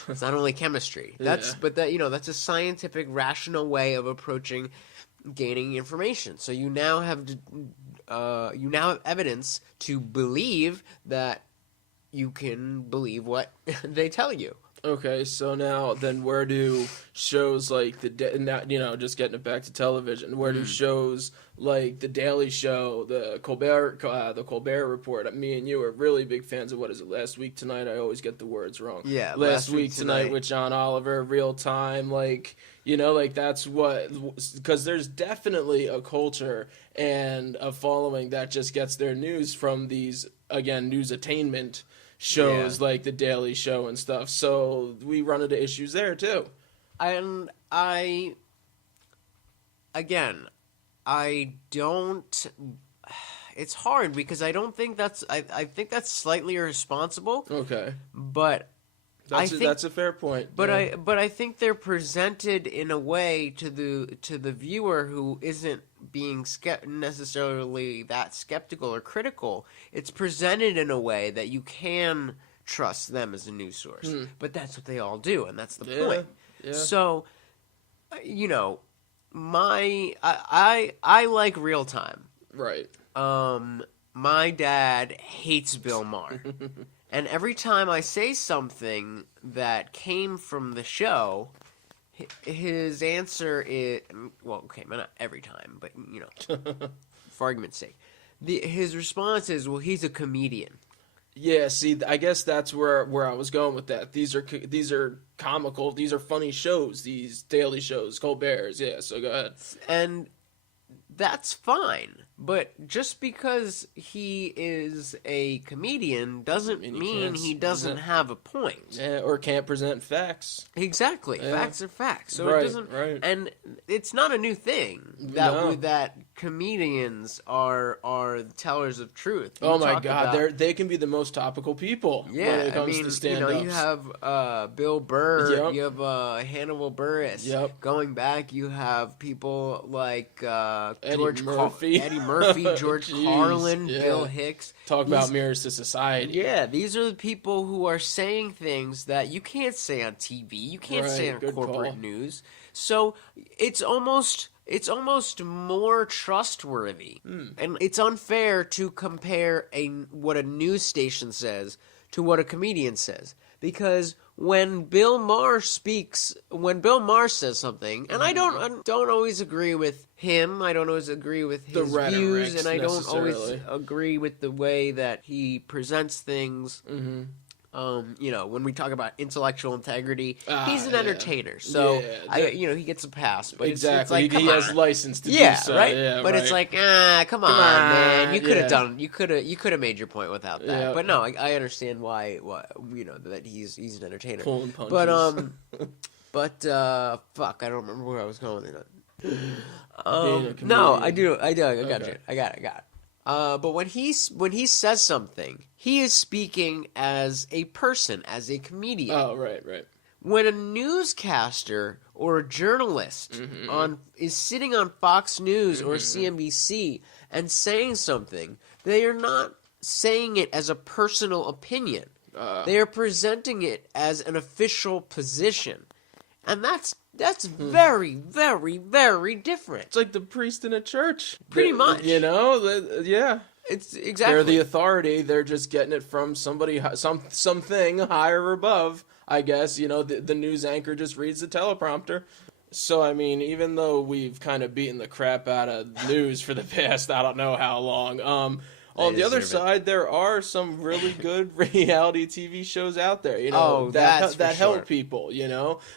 It's not only chemistry. That's a scientific, rational way of approaching gaining information. So you now have evidence to believe that you can believe what they tell you. Okay, so now then where do shows like just getting it back to television, where do shows like The Daily Show, the Colbert Report, me and you are really big fans of, what is it, Last Week Tonight? I always get the words wrong. Yeah, Last Week Tonight with John Oliver, Real Time, that's what, because there's definitely a culture and a following that just gets their news from these, again, news attainment shows like The Daily Show and stuff. So we run into issues there too. And I don't. It's hard because I don't think that's. I think that's slightly irresponsible. Okay, but that's a fair point. But I think they're presented in a way to the viewer who isn't being necessarily that skeptical or critical. It's presented in a way that you can trust them as a news source. But that's what they all do, and that's the point. Yeah. So, I like Real Time. Right. My dad hates Bill Maher. And every time I say something that came from the show, his answer is, well, okay, not every time, but, for argument's sake, his response is, well, he's a comedian. Yeah, see, I guess that's where I was going with that. These are comical, these are funny shows, these daily shows, Colbert's, yeah, so go ahead. And that's fine, but just because he is a comedian doesn't mean he doesn't have a point. Yeah, or can't present facts. Exactly. Yeah. Facts are facts. So right, it doesn't, right. and it's not a new thing that comedians are tellers of truth. Oh my God, they can be the most topical people when it comes to stand-ups. You have Bill Burr, Yep. you have Hannibal Buress. Yep. Going back, you have people like Eddie Murphy, George Jeez, Carlin, yeah. Bill Hicks. Talk about mirrors to society. Yeah, these are the people who are saying things that you can't say on TV, you can't say on corporate news. So it's almost more trustworthy, and it's unfair to compare what a news station says to what a comedian says, because when Bill Maher says something, and I don't always agree with him, I don't always agree with his views, and I don't always agree with the way that he presents things. Mm-hmm. When we talk about intellectual integrity, he's an entertainer, so he gets a pass. But exactly, it's like, he has license to do so. Right? Yeah, but it's like, come on, man, you could have made your point without that. Yeah. But no, I understand why that he's an entertainer. Pulling punches. But fuck, I don't remember where I was going with that. No, I do. I got it. But when he says something, he is speaking as a person, as a comedian. Oh, right. When a newscaster or a journalist is sitting on Fox News or CNBC and saying something, they are not saying it as a personal opinion. They are presenting it as an official position, and that's very, very, very different. It's like the priest in a church. Pretty much. Yeah. It's exactly. They're the authority. They're just getting it from somebody, something higher or above, I guess. The news anchor just reads the teleprompter. So, I mean, even though we've kind of beaten the crap out of news for the past, I don't know how long, on the other side, there are some really good reality TV shows out there, that help people,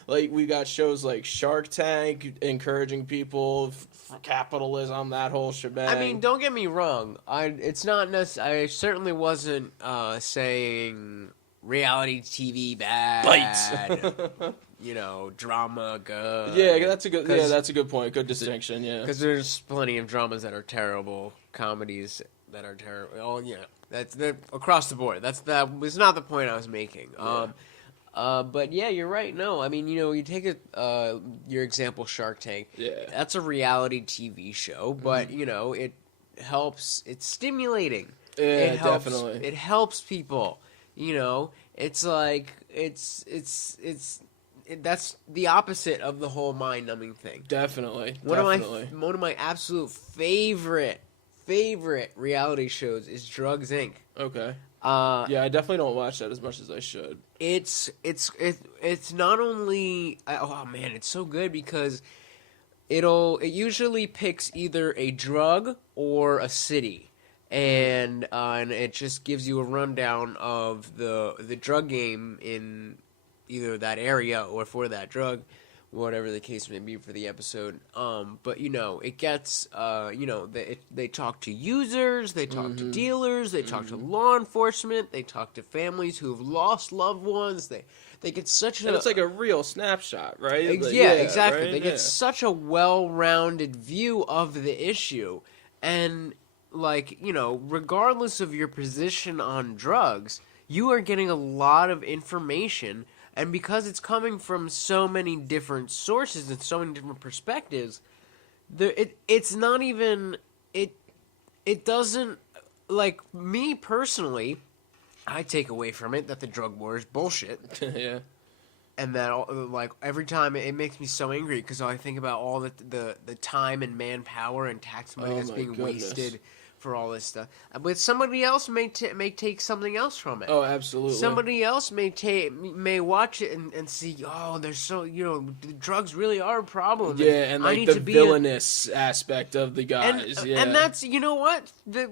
Like, we got shows like Shark Tank, encouraging people for capitalism, that whole shebang. I mean, don't get me wrong. It's not necessary. I certainly wasn't saying reality TV bad. Bites. Drama good. Yeah, that's a good point. Good distinction, yeah. Because there's plenty of dramas that are terrible, comedies that are terrible. Oh yeah, they're across the board. That's not the point I was making. But yeah, you're right. No, I mean, you take your example, Shark Tank. Yeah. That's a reality TV show, but it helps. It's stimulating. Yeah, It helps. definitely. It helps people. It's like that's the opposite of the whole mind-numbing thing. Definitely. One of my absolute favorite reality shows is Drugs Inc. Okay. Yeah, I definitely don't watch that as much as I should. It's not only oh man, it's so good because it usually picks either a drug or a city, and it just gives you a rundown of the drug game in either that area or for that drug, whatever the case may be for the episode. But it gets they talk to users, they talk to dealers, they talk to law enforcement, they talk to families who have lost loved ones. They get such And it's like a real snapshot, right? Exactly. Right? They get such a well-rounded view of the issue, and regardless of your position on drugs, you are getting a lot of information. And because it's coming from so many different sources and so many different perspectives, it's not even it doesn't, like, me personally, I take away from it that the drug war is bullshit. Yeah. And that every time it makes me so angry because I think about all the time and manpower and tax money that's being wasted for all this stuff. But somebody else may take something else from it. Oh, absolutely. Somebody else may watch it and see, oh, there's the drugs really are a problem. Yeah, and like the villainous aspect of the guys. And that's, what? The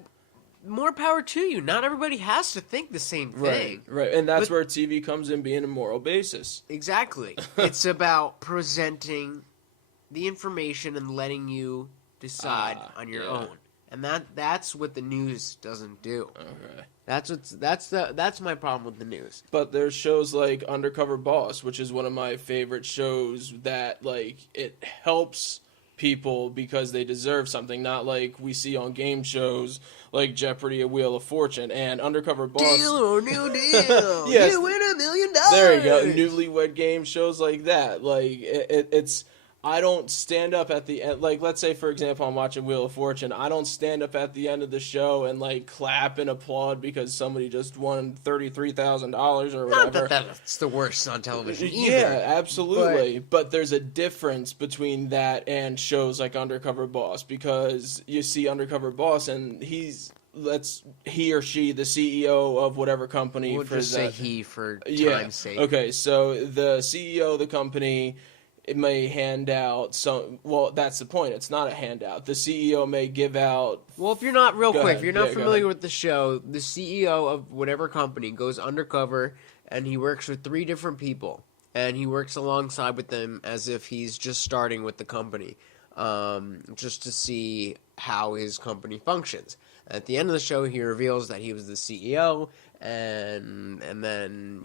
more power to you. Not everybody has to think the same thing. Right. And that's where TV comes in being a moral basis. Exactly. It's about presenting the information and letting you decide on your own. And that's what the news doesn't do. Okay. That's my problem with the news. But there's shows like Undercover Boss, which is one of my favorite shows that it helps people because they deserve something, not like we see on game shows like Jeopardy, A Wheel of Fortune, and Undercover Boss. Deal or no deal. Yes. You win $1 million. There you go. Newlywed Game shows like that. It's. I don't stand up at the end. Like, let's say, for example, I'm watching Wheel of Fortune. I don't stand up at the end of the show and, clap and applaud because somebody just won $33,000 or whatever. Not that's the worst on television either. Yeah, absolutely. But there's a difference between that and shows like Undercover Boss, because you see Undercover Boss and he or she, the CEO of whatever company. We'll just say he for time's sake. Okay, so the CEO of the company... It may hand out some. Well, that's the point. It's not a handout. The CEO may give out. Well, if you're not if you're not familiar with the show, the CEO of whatever company goes undercover and he works with 3 different people, and he works alongside with them as if he's just starting with the company, just to see how his company functions. At the end of the show, he reveals that he was the CEO, and then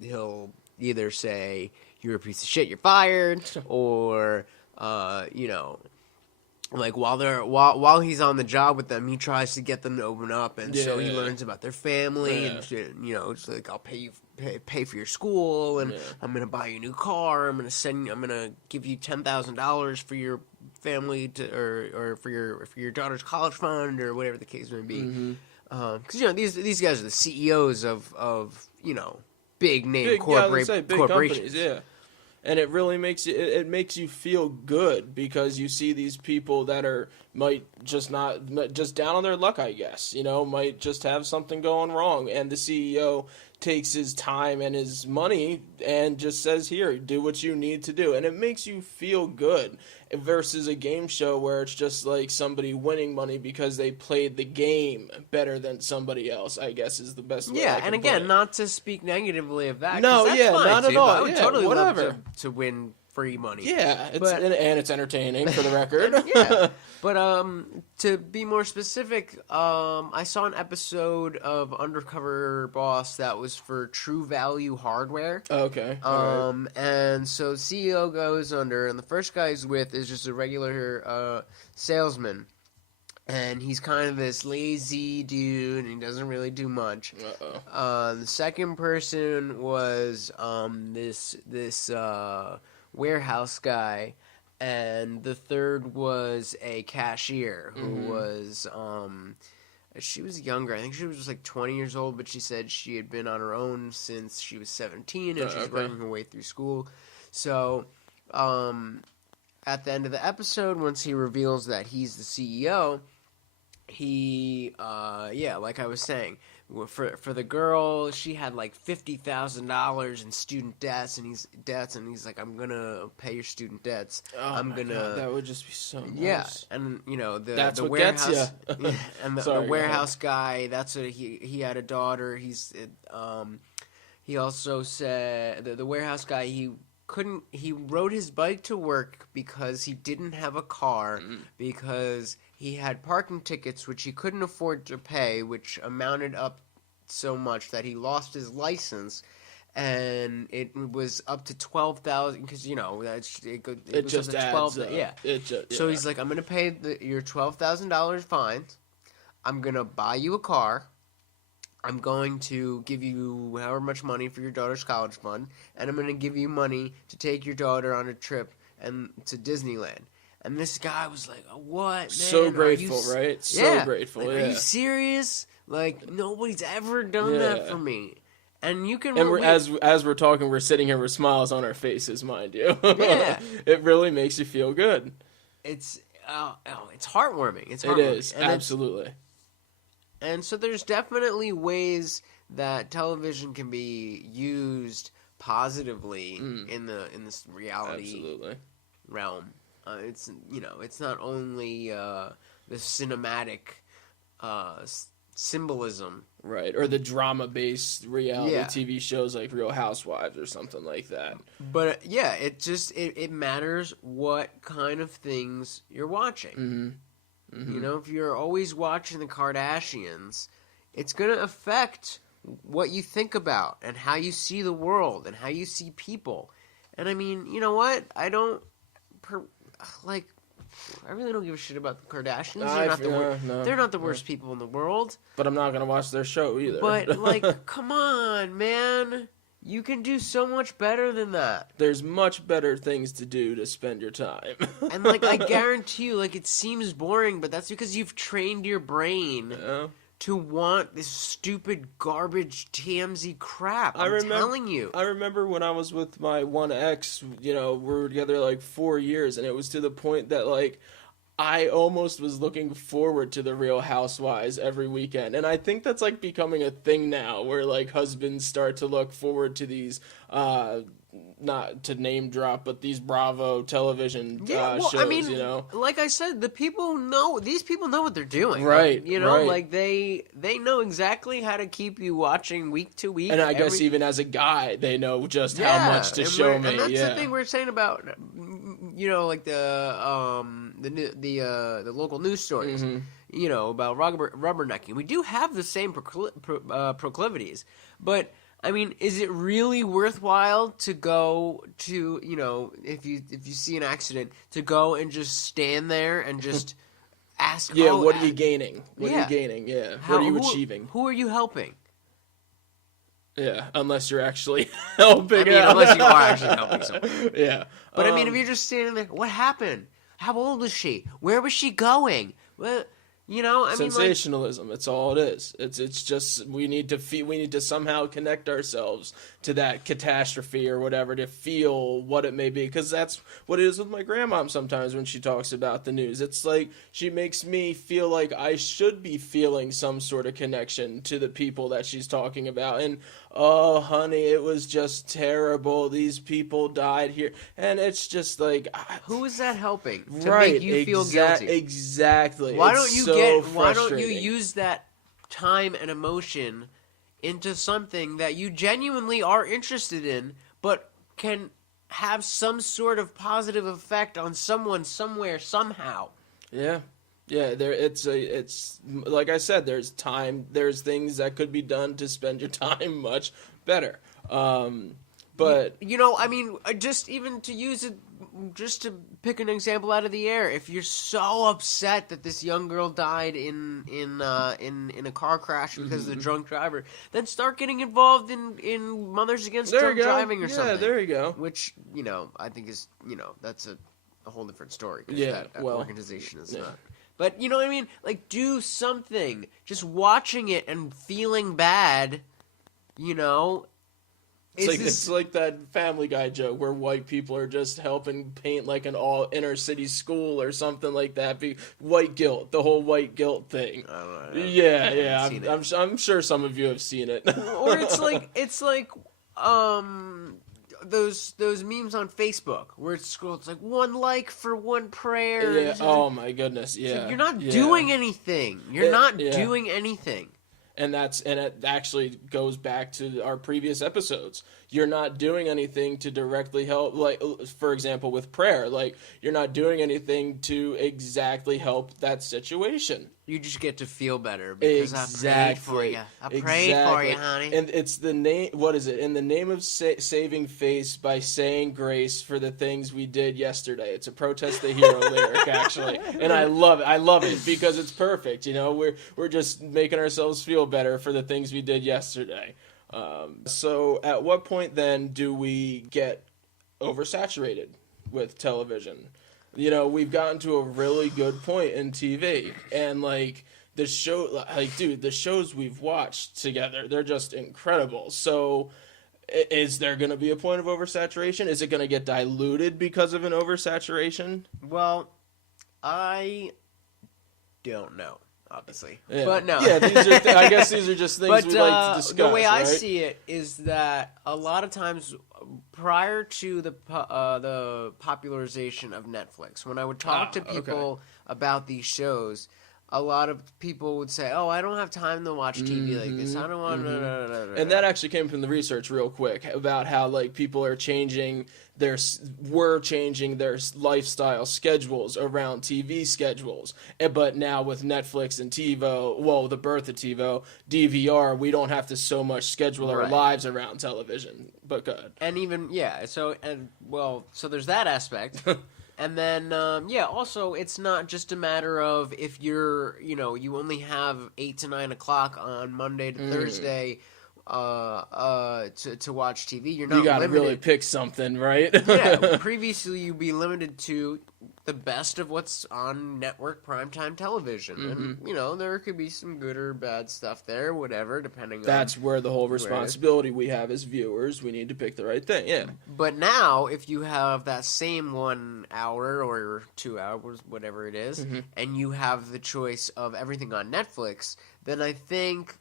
he'll either say, "You're a piece of shit, you're fired," or while he's on the job with them, he tries to get them to open up, and so he learns about their family, and it's like, I'll pay for your school, and I'm gonna buy you a new car, I'm gonna give you $10,000 for your family or for your daughter's college fund, or whatever the case may be. Because these guys are the CEOs of big name corporations. Companies, yeah. And it really makes you feel good because you see these people that might just down on their luck, I guess. Might just have something going wrong, and the CEO takes his time and his money and just says, "Here, do what you need to do," and it makes you feel good. Versus a game show where it's just like somebody winning money because they played the game better than somebody else, I guess is the best way. Yeah, and again, not to speak negatively of that. No, that's fine not too, at all. I would totally whatever. love to win free money. Yeah, and it's entertaining for the record. Yeah, but to be more specific, I saw an episode of Undercover Boss that was for True Value Hardware. Okay. And so CEO goes under, and the first guy he's with is just a regular salesman. and he's kind of this lazy dude, and he doesn't really do much. The second person was this warehouse guy, and the third was a cashier who was she was younger. I think she was just like 20 years old, but she said she had been on her own since she was 17, and she's working her way through school. So, at the end of the episode, once he reveals that he's the CEO, he, like I was saying, for the girl, she had like $50,000 in student debts, and he's like, I'm gonna pay your student debts. God, that would just be so nice. Yeah, and that's the what warehouse, gets you. and the warehouse guy. That's what he had a daughter. He also said the warehouse guy he rode his bike to work because he didn't have a car because he had parking tickets which he couldn't afford to pay, which amounted up so much that he lost his license, and it was up to 12,000 because it just up to adds 12. up. Yeah. So he's like, I'm gonna pay your $12,000 fine. I'm gonna buy you a car. I'm going to give you however much money for your daughter's college fund, and I'm going to give you money to take your daughter on a trip and to Disneyland. And this guy was like, "What, man? So grateful, right? So grateful. Like, yeah. Are you serious? Like, nobody's ever done that for me." And you can. And as we're talking, we're sitting here with smiles on our faces, mind you. Yeah. It really makes you feel good. It's it's heartwarming. It's heartwarming. It is, absolutely. And so there's definitely ways that television can be used positively in this reality realm. It's not only the cinematic symbolism, right, or the drama-based reality TV shows like Real Housewives or something like that. But it matters what kind of things you're watching. If you're always watching the Kardashians, it's going to affect what you think about and how you see the world and how you see people. And I mean, you know what? I really don't give a shit about the Kardashians. They're not the worst people in the world. But I'm not going to watch their show either. But, come on, man. You can do so much better than that. There's much better things to do to spend your time. And, I guarantee you, it seems boring, but that's because you've trained your brain to want this stupid garbage TMZ crap. I'm telling you. I remember when I was with my one ex, we were together 4 years, and it was to the point that, I almost was looking forward to the Real Housewives every weekend. And I think that's becoming a thing now where husbands start to look forward to these not to name drop, but these Bravo television shows, I mean, like I said, these people know what they're doing. Right. They know exactly how to keep you watching week to week. And I guess even as a guy, they know just how much to show me. And that's the thing we're saying about, the local news stories. About rubbernecking. We do have the same proclivities, but I mean, is it really worthwhile to go to, if you see an accident, to go and just stand there and just ask? Yeah, what are you gaining? What are you gaining? Yeah, what are you achieving? Who are you helping? Yeah, unless you're actually helping. I mean, unless you are actually helping someone. Yeah, but I mean, if you're just standing there, what happened? How old was she? Where was she going? Well, sensationalism. It's all it is. It's just we need to somehow connect ourselves to that catastrophe or whatever to feel what it may be, because that's what it is with my grandma sometimes when she talks about the news. It's like she makes me feel like I should be feeling some sort of connection to the people that she's talking about. And oh, honey, it was just terrible. These people died here, and it's just who is that helping to make you feel guilty? Exactly. Why don't you use that time and emotion into something that you genuinely are interested in, but can have some sort of positive effect on someone somewhere somehow? Yeah. Yeah, it's like I said, there's things that could be done to spend your time much better. But I mean, just even to use it just to pick an example out of the air, if you're so upset that this young girl died in a car crash because of the drunk driver, then start getting involved in Mothers Against Drunk Driving or something. Yeah, there you go. Which, I think is, that's a whole different story. Yeah, that organization is not. But, you know what I mean? Like, do something. Just watching it and feeling bad, It's like that Family Guy joke where white people are just helping paint like an all inner city school or something like that. White guilt, the whole white guilt thing. I don't know. Yeah. I'm sure some of you have seen it. Or it's like those memes on Facebook where it's like one like for one prayer. Yeah. Oh my goodness. Yeah. Like, you're not doing anything. You're not doing anything. And it actually goes back to our previous episodes. You're not doing anything to directly help, like, for example, with prayer. Like, you're not doing anything to exactly help that situation. You just get to feel better because I prayed for you. I prayed for you, honey. And it's the name, what is it? In the name of saving face by saying grace for the things we did yesterday. It's a Protest the Hero lyric, actually. And I love it. I love it because it's perfect. We're just making ourselves feel better for the things we did yesterday. So at what point then do we get oversaturated with television? We've gotten to a really good point in TV, and the shows we've watched together, they're just incredible. So is there going to be a point of oversaturation? Is it going to get diluted because of an oversaturation? Well, I don't know. Obviously, yeah. But no. Yeah, I guess these are just things we like to discuss. The way I right? see it is that a lot of times prior to the popularization of Netflix, when I would talk to people about these shows, a lot of people would say, "Oh, I don't have time to watch TV like this. I don't want." And that actually came from the research, real quick, about how people are changing their lifestyle schedules around TV schedules. But now with Netflix and TiVo, the birth of TiVo, DVR, we don't have to so much schedule our lives around television. But good. And even so there's that aspect. And then, also, it's not just a matter of if you're, you only have 8 to 9 o'clock on Monday to Thursday to watch TV. You're not You gotta limited. really pick something, right? Yeah, previously you'd be limited to the best of what's on network primetime television. And, there could be some good or bad stuff there, whatever, depending on... That's where the whole responsibility we have as viewers. We need to pick the right thing, yeah. But now, if you have that same 1 hour or 2 hours, whatever it is, and you have the choice of everything on Netflix, then I think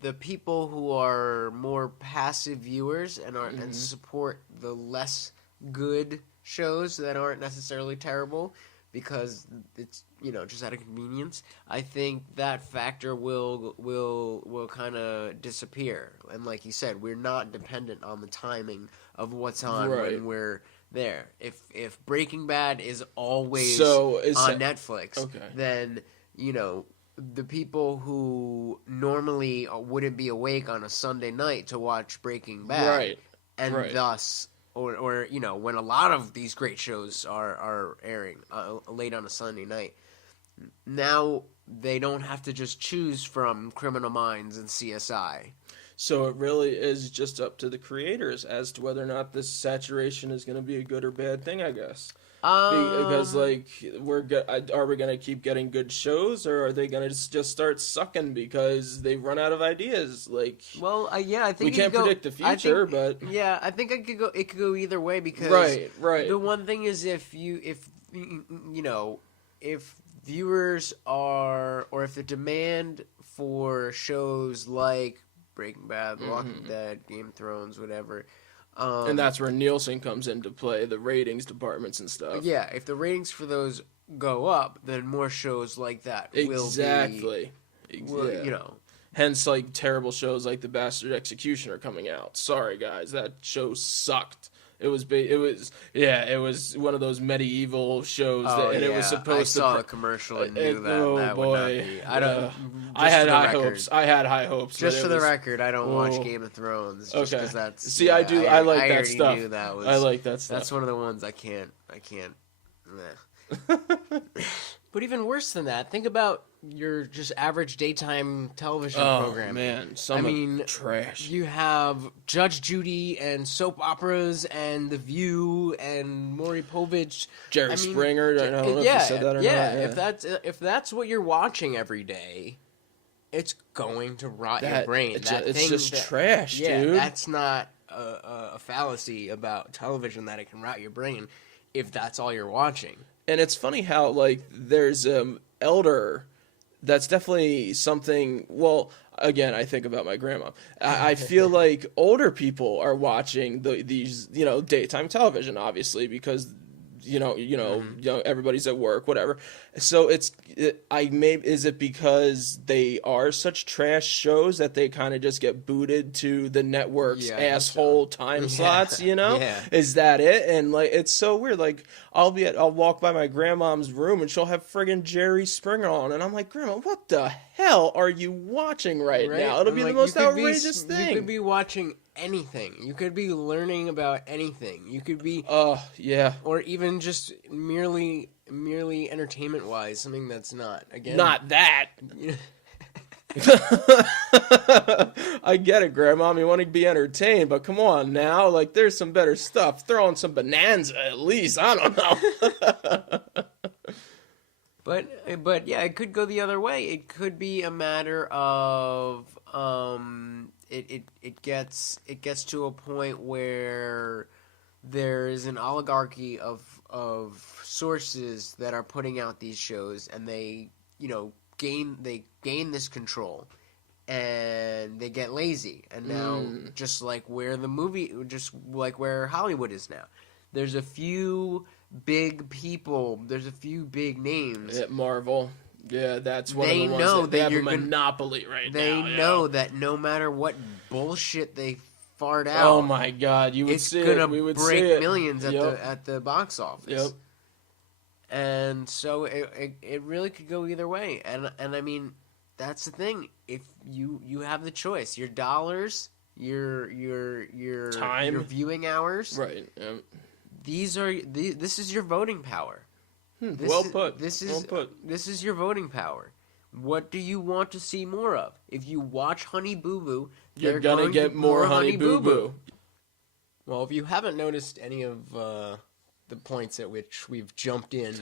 the people who are more passive viewers and support the less good shows that aren't necessarily terrible because it's just out of convenience, I think that factor will kind of disappear. And like you said, we're not dependent on the timing of what's on when we're there. If Breaking Bad is always on Netflix, then the people who normally wouldn't be awake on a Sunday night to watch Breaking Bad, thus, or when a lot of these great shows are airing late on a Sunday night, now they don't have to just choose from Criminal Minds and CSI. So it really is just up to the creators as to whether or not this saturation is going to be a good or bad thing, I guess. Because are we going to keep getting good shows, or are they going to just start sucking because they run out of ideas? I think we can't predict the future, but I think it could go either way because right. The one thing is if viewers are, or if the demand for shows like Breaking Bad, The Walking Dead, Game of Thrones, whatever. And that's where Nielsen comes into play, the ratings departments and stuff. Yeah, if the ratings for those go up, then more shows like that will be... Exactly. Hence, terrible shows like The Bastard Executioner coming out. Sorry, guys, that show sucked. It was one of those medieval shows, it was supposed to. I saw a commercial and knew that. Oh that boy, would not be. I don't. I had high hopes. I had high hopes. Just for the record, I don't watch Game of Thrones. Just because that's. See, I do. I like that stuff. Knew that was, I like that stuff. That's one of the ones I can't. Meh. But even worse than that, think about your just average daytime television program. Oh man, trash. You have Judge Judy and soap operas and The View and Maury Povich, Jerry Springer. I don't know if you said that or not. Yeah, if that's what you're watching every day, it's going to rot your brain. It's just trash, dude. Yeah, that's not a fallacy about television that it can rot your brain if that's all you're watching. And it's funny how, like, there's elder, that's definitely something, well, again, I think about my grandma. I feel like older people are watching these, daytime television, obviously, because, everybody's at work, whatever. So is it because they are such trash shows that they kind of just get booted to the network's asshole time slots, Yeah. Is that it? And like, it's so weird. Like, I'll walk by my grandmom's room and she'll have friggin' Jerry Springer on, and I'm like, Grandma, what the hell are you watching right now? It'll be the most outrageous thing. You could be watching anything. You could be learning about anything. You could be or even just merely entertainment wise, something that's not not that. I get it, Grandma. You want to be entertained, but come on now. Like, there's some better stuff. Throw on some Bonanza at least. I don't know. But yeah, it could go the other way. It could be a matter of it gets to a point where there is an oligarchy of sources that are putting out these shows, and they gain this control, and they get lazy. And now, just like where Hollywood is now, there's a few big people, there's a few big names at Marvel. Yeah, that's one of the ones they have a monopoly right now. They know that no matter what bullshit they fart out, oh my God, it's gonna break millions at the box office. Yep. And so it really could go either way. And I mean, that's the thing. If you have the choice, your dollars, your time, your viewing hours, right? Yep. This is your voting power. Well put. This is your voting power. What do you want to see more of? If you watch Honey Boo Boo, you're gonna get more Honey Boo Boo. Well, if you haven't noticed any of the points at which we've jumped in,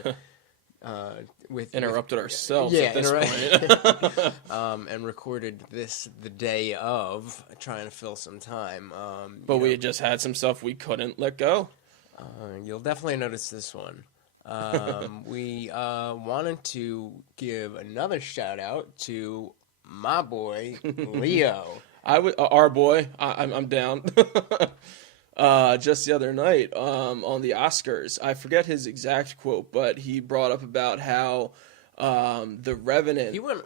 interrupted ourselves at this point, and recorded this the day of, trying to fill some time. But we had just had some stuff we couldn't let go. You'll definitely notice this one. We wanted to give another shout out to my boy Leo. Our boy. I'm down. Just the other night, on the Oscars, I forget his exact quote, but he brought up about how The Revenant. He went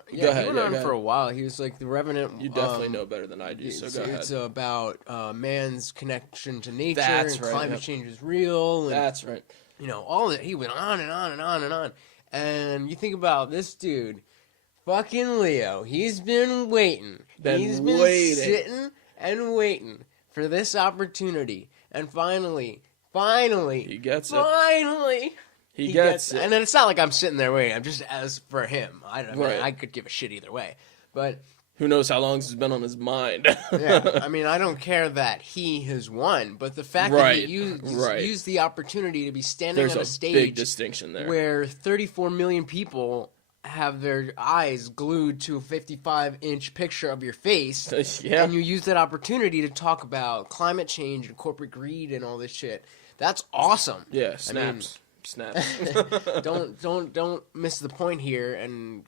on for a while. He was like, The Revenant. You definitely know better than I do, so go ahead. It's about man's connection to nature, and climate change is real. And, that's right. All that. He went on and on and on and on. And you think about this dude, fucking Leo. He's been waiting. He's been sitting and waiting for this opportunity. And finally, he gets it. Finally, he gets it. And then it's not like I'm sitting there waiting. I'm just, as for him, I right. I could give a shit either way. But who knows how long this has been on his mind? Yeah, I mean, I don't care that he has won, but the fact that he used the opportunity to be standing on a stage, big distinction there, where 34 million people have their eyes glued to a 55-inch picture of your face, and you use that opportunity to talk about climate change and corporate greed and all this shit. That's awesome. Yeah, snaps. Don't miss the point here, and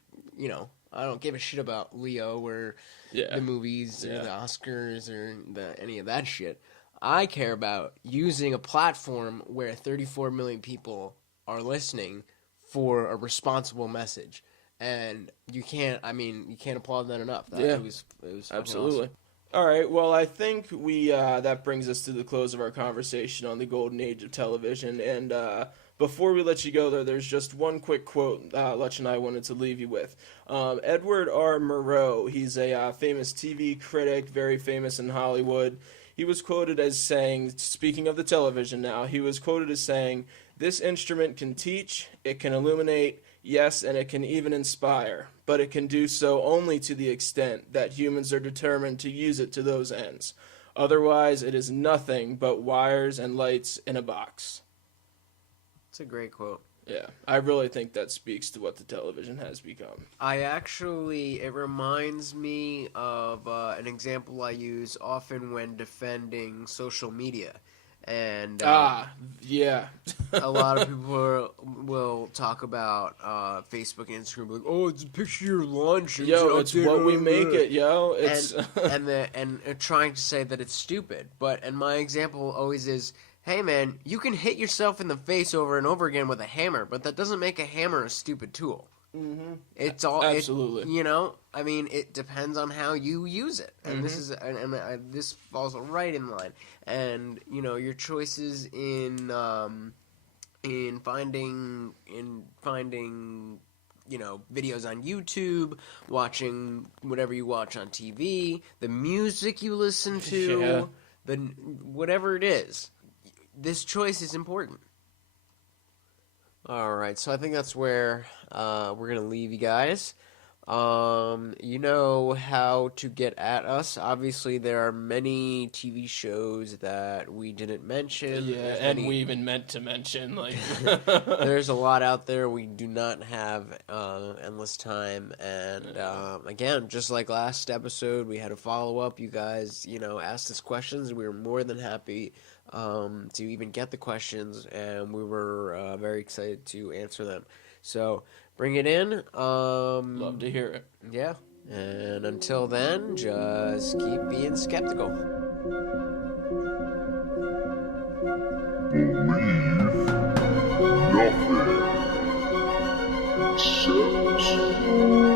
I don't give a shit about Leo or the movies or the Oscars or any of that shit. I care about using a platform where 34 million people are listening for a responsible message. And you can't applaud that enough. It was absolutely. Awesome. All right. Well, I think we that brings us to the close of our conversation on the golden age of television. And before we let you go, there's just one quick quote Lutch and I wanted to leave you with. Edward R. Murrow, he's a famous TV critic, very famous in Hollywood. He was quoted as saying, speaking of the television now, he was quoted as saying, "This instrument can teach, it can illuminate, yes, and it can even inspire, but it can do so only to the extent that humans are determined to use it to those ends. Otherwise, it is nothing but wires and lights in a box." It's a great quote. Yeah, I really think that speaks to what the television has become. It reminds me of an example I use often when defending social media. And yeah. a lot of people will talk about Facebook and Instagram, like, oh, it's a picture of your lunch. Yo, it's what we make it, yo. It's and trying to say that it's stupid. And my example always is, hey man, you can hit yourself in the face over and over again with a hammer, but that doesn't make a hammer a stupid tool. Mm-hmm. It's all absolutely. I mean, it depends on how you use it, and this falls right in line. And your choices in finding videos on YouTube, watching whatever you watch on TV, the music you listen to, whatever it is. This choice is important. All right, so I think that's where we're going to leave you guys. You know how to get at us. Obviously, there are many TV shows that we didn't mention. Yeah, and we even meant to mention. There's a lot out there. We do not have endless time. And again, just like last episode, we had a follow-up. You guys, asked us questions, and we were more than happy to even get the questions, and we were very excited to answer them. So bring it in. Love to hear it. Yeah. And until then, just keep being skeptical. Believe nothing except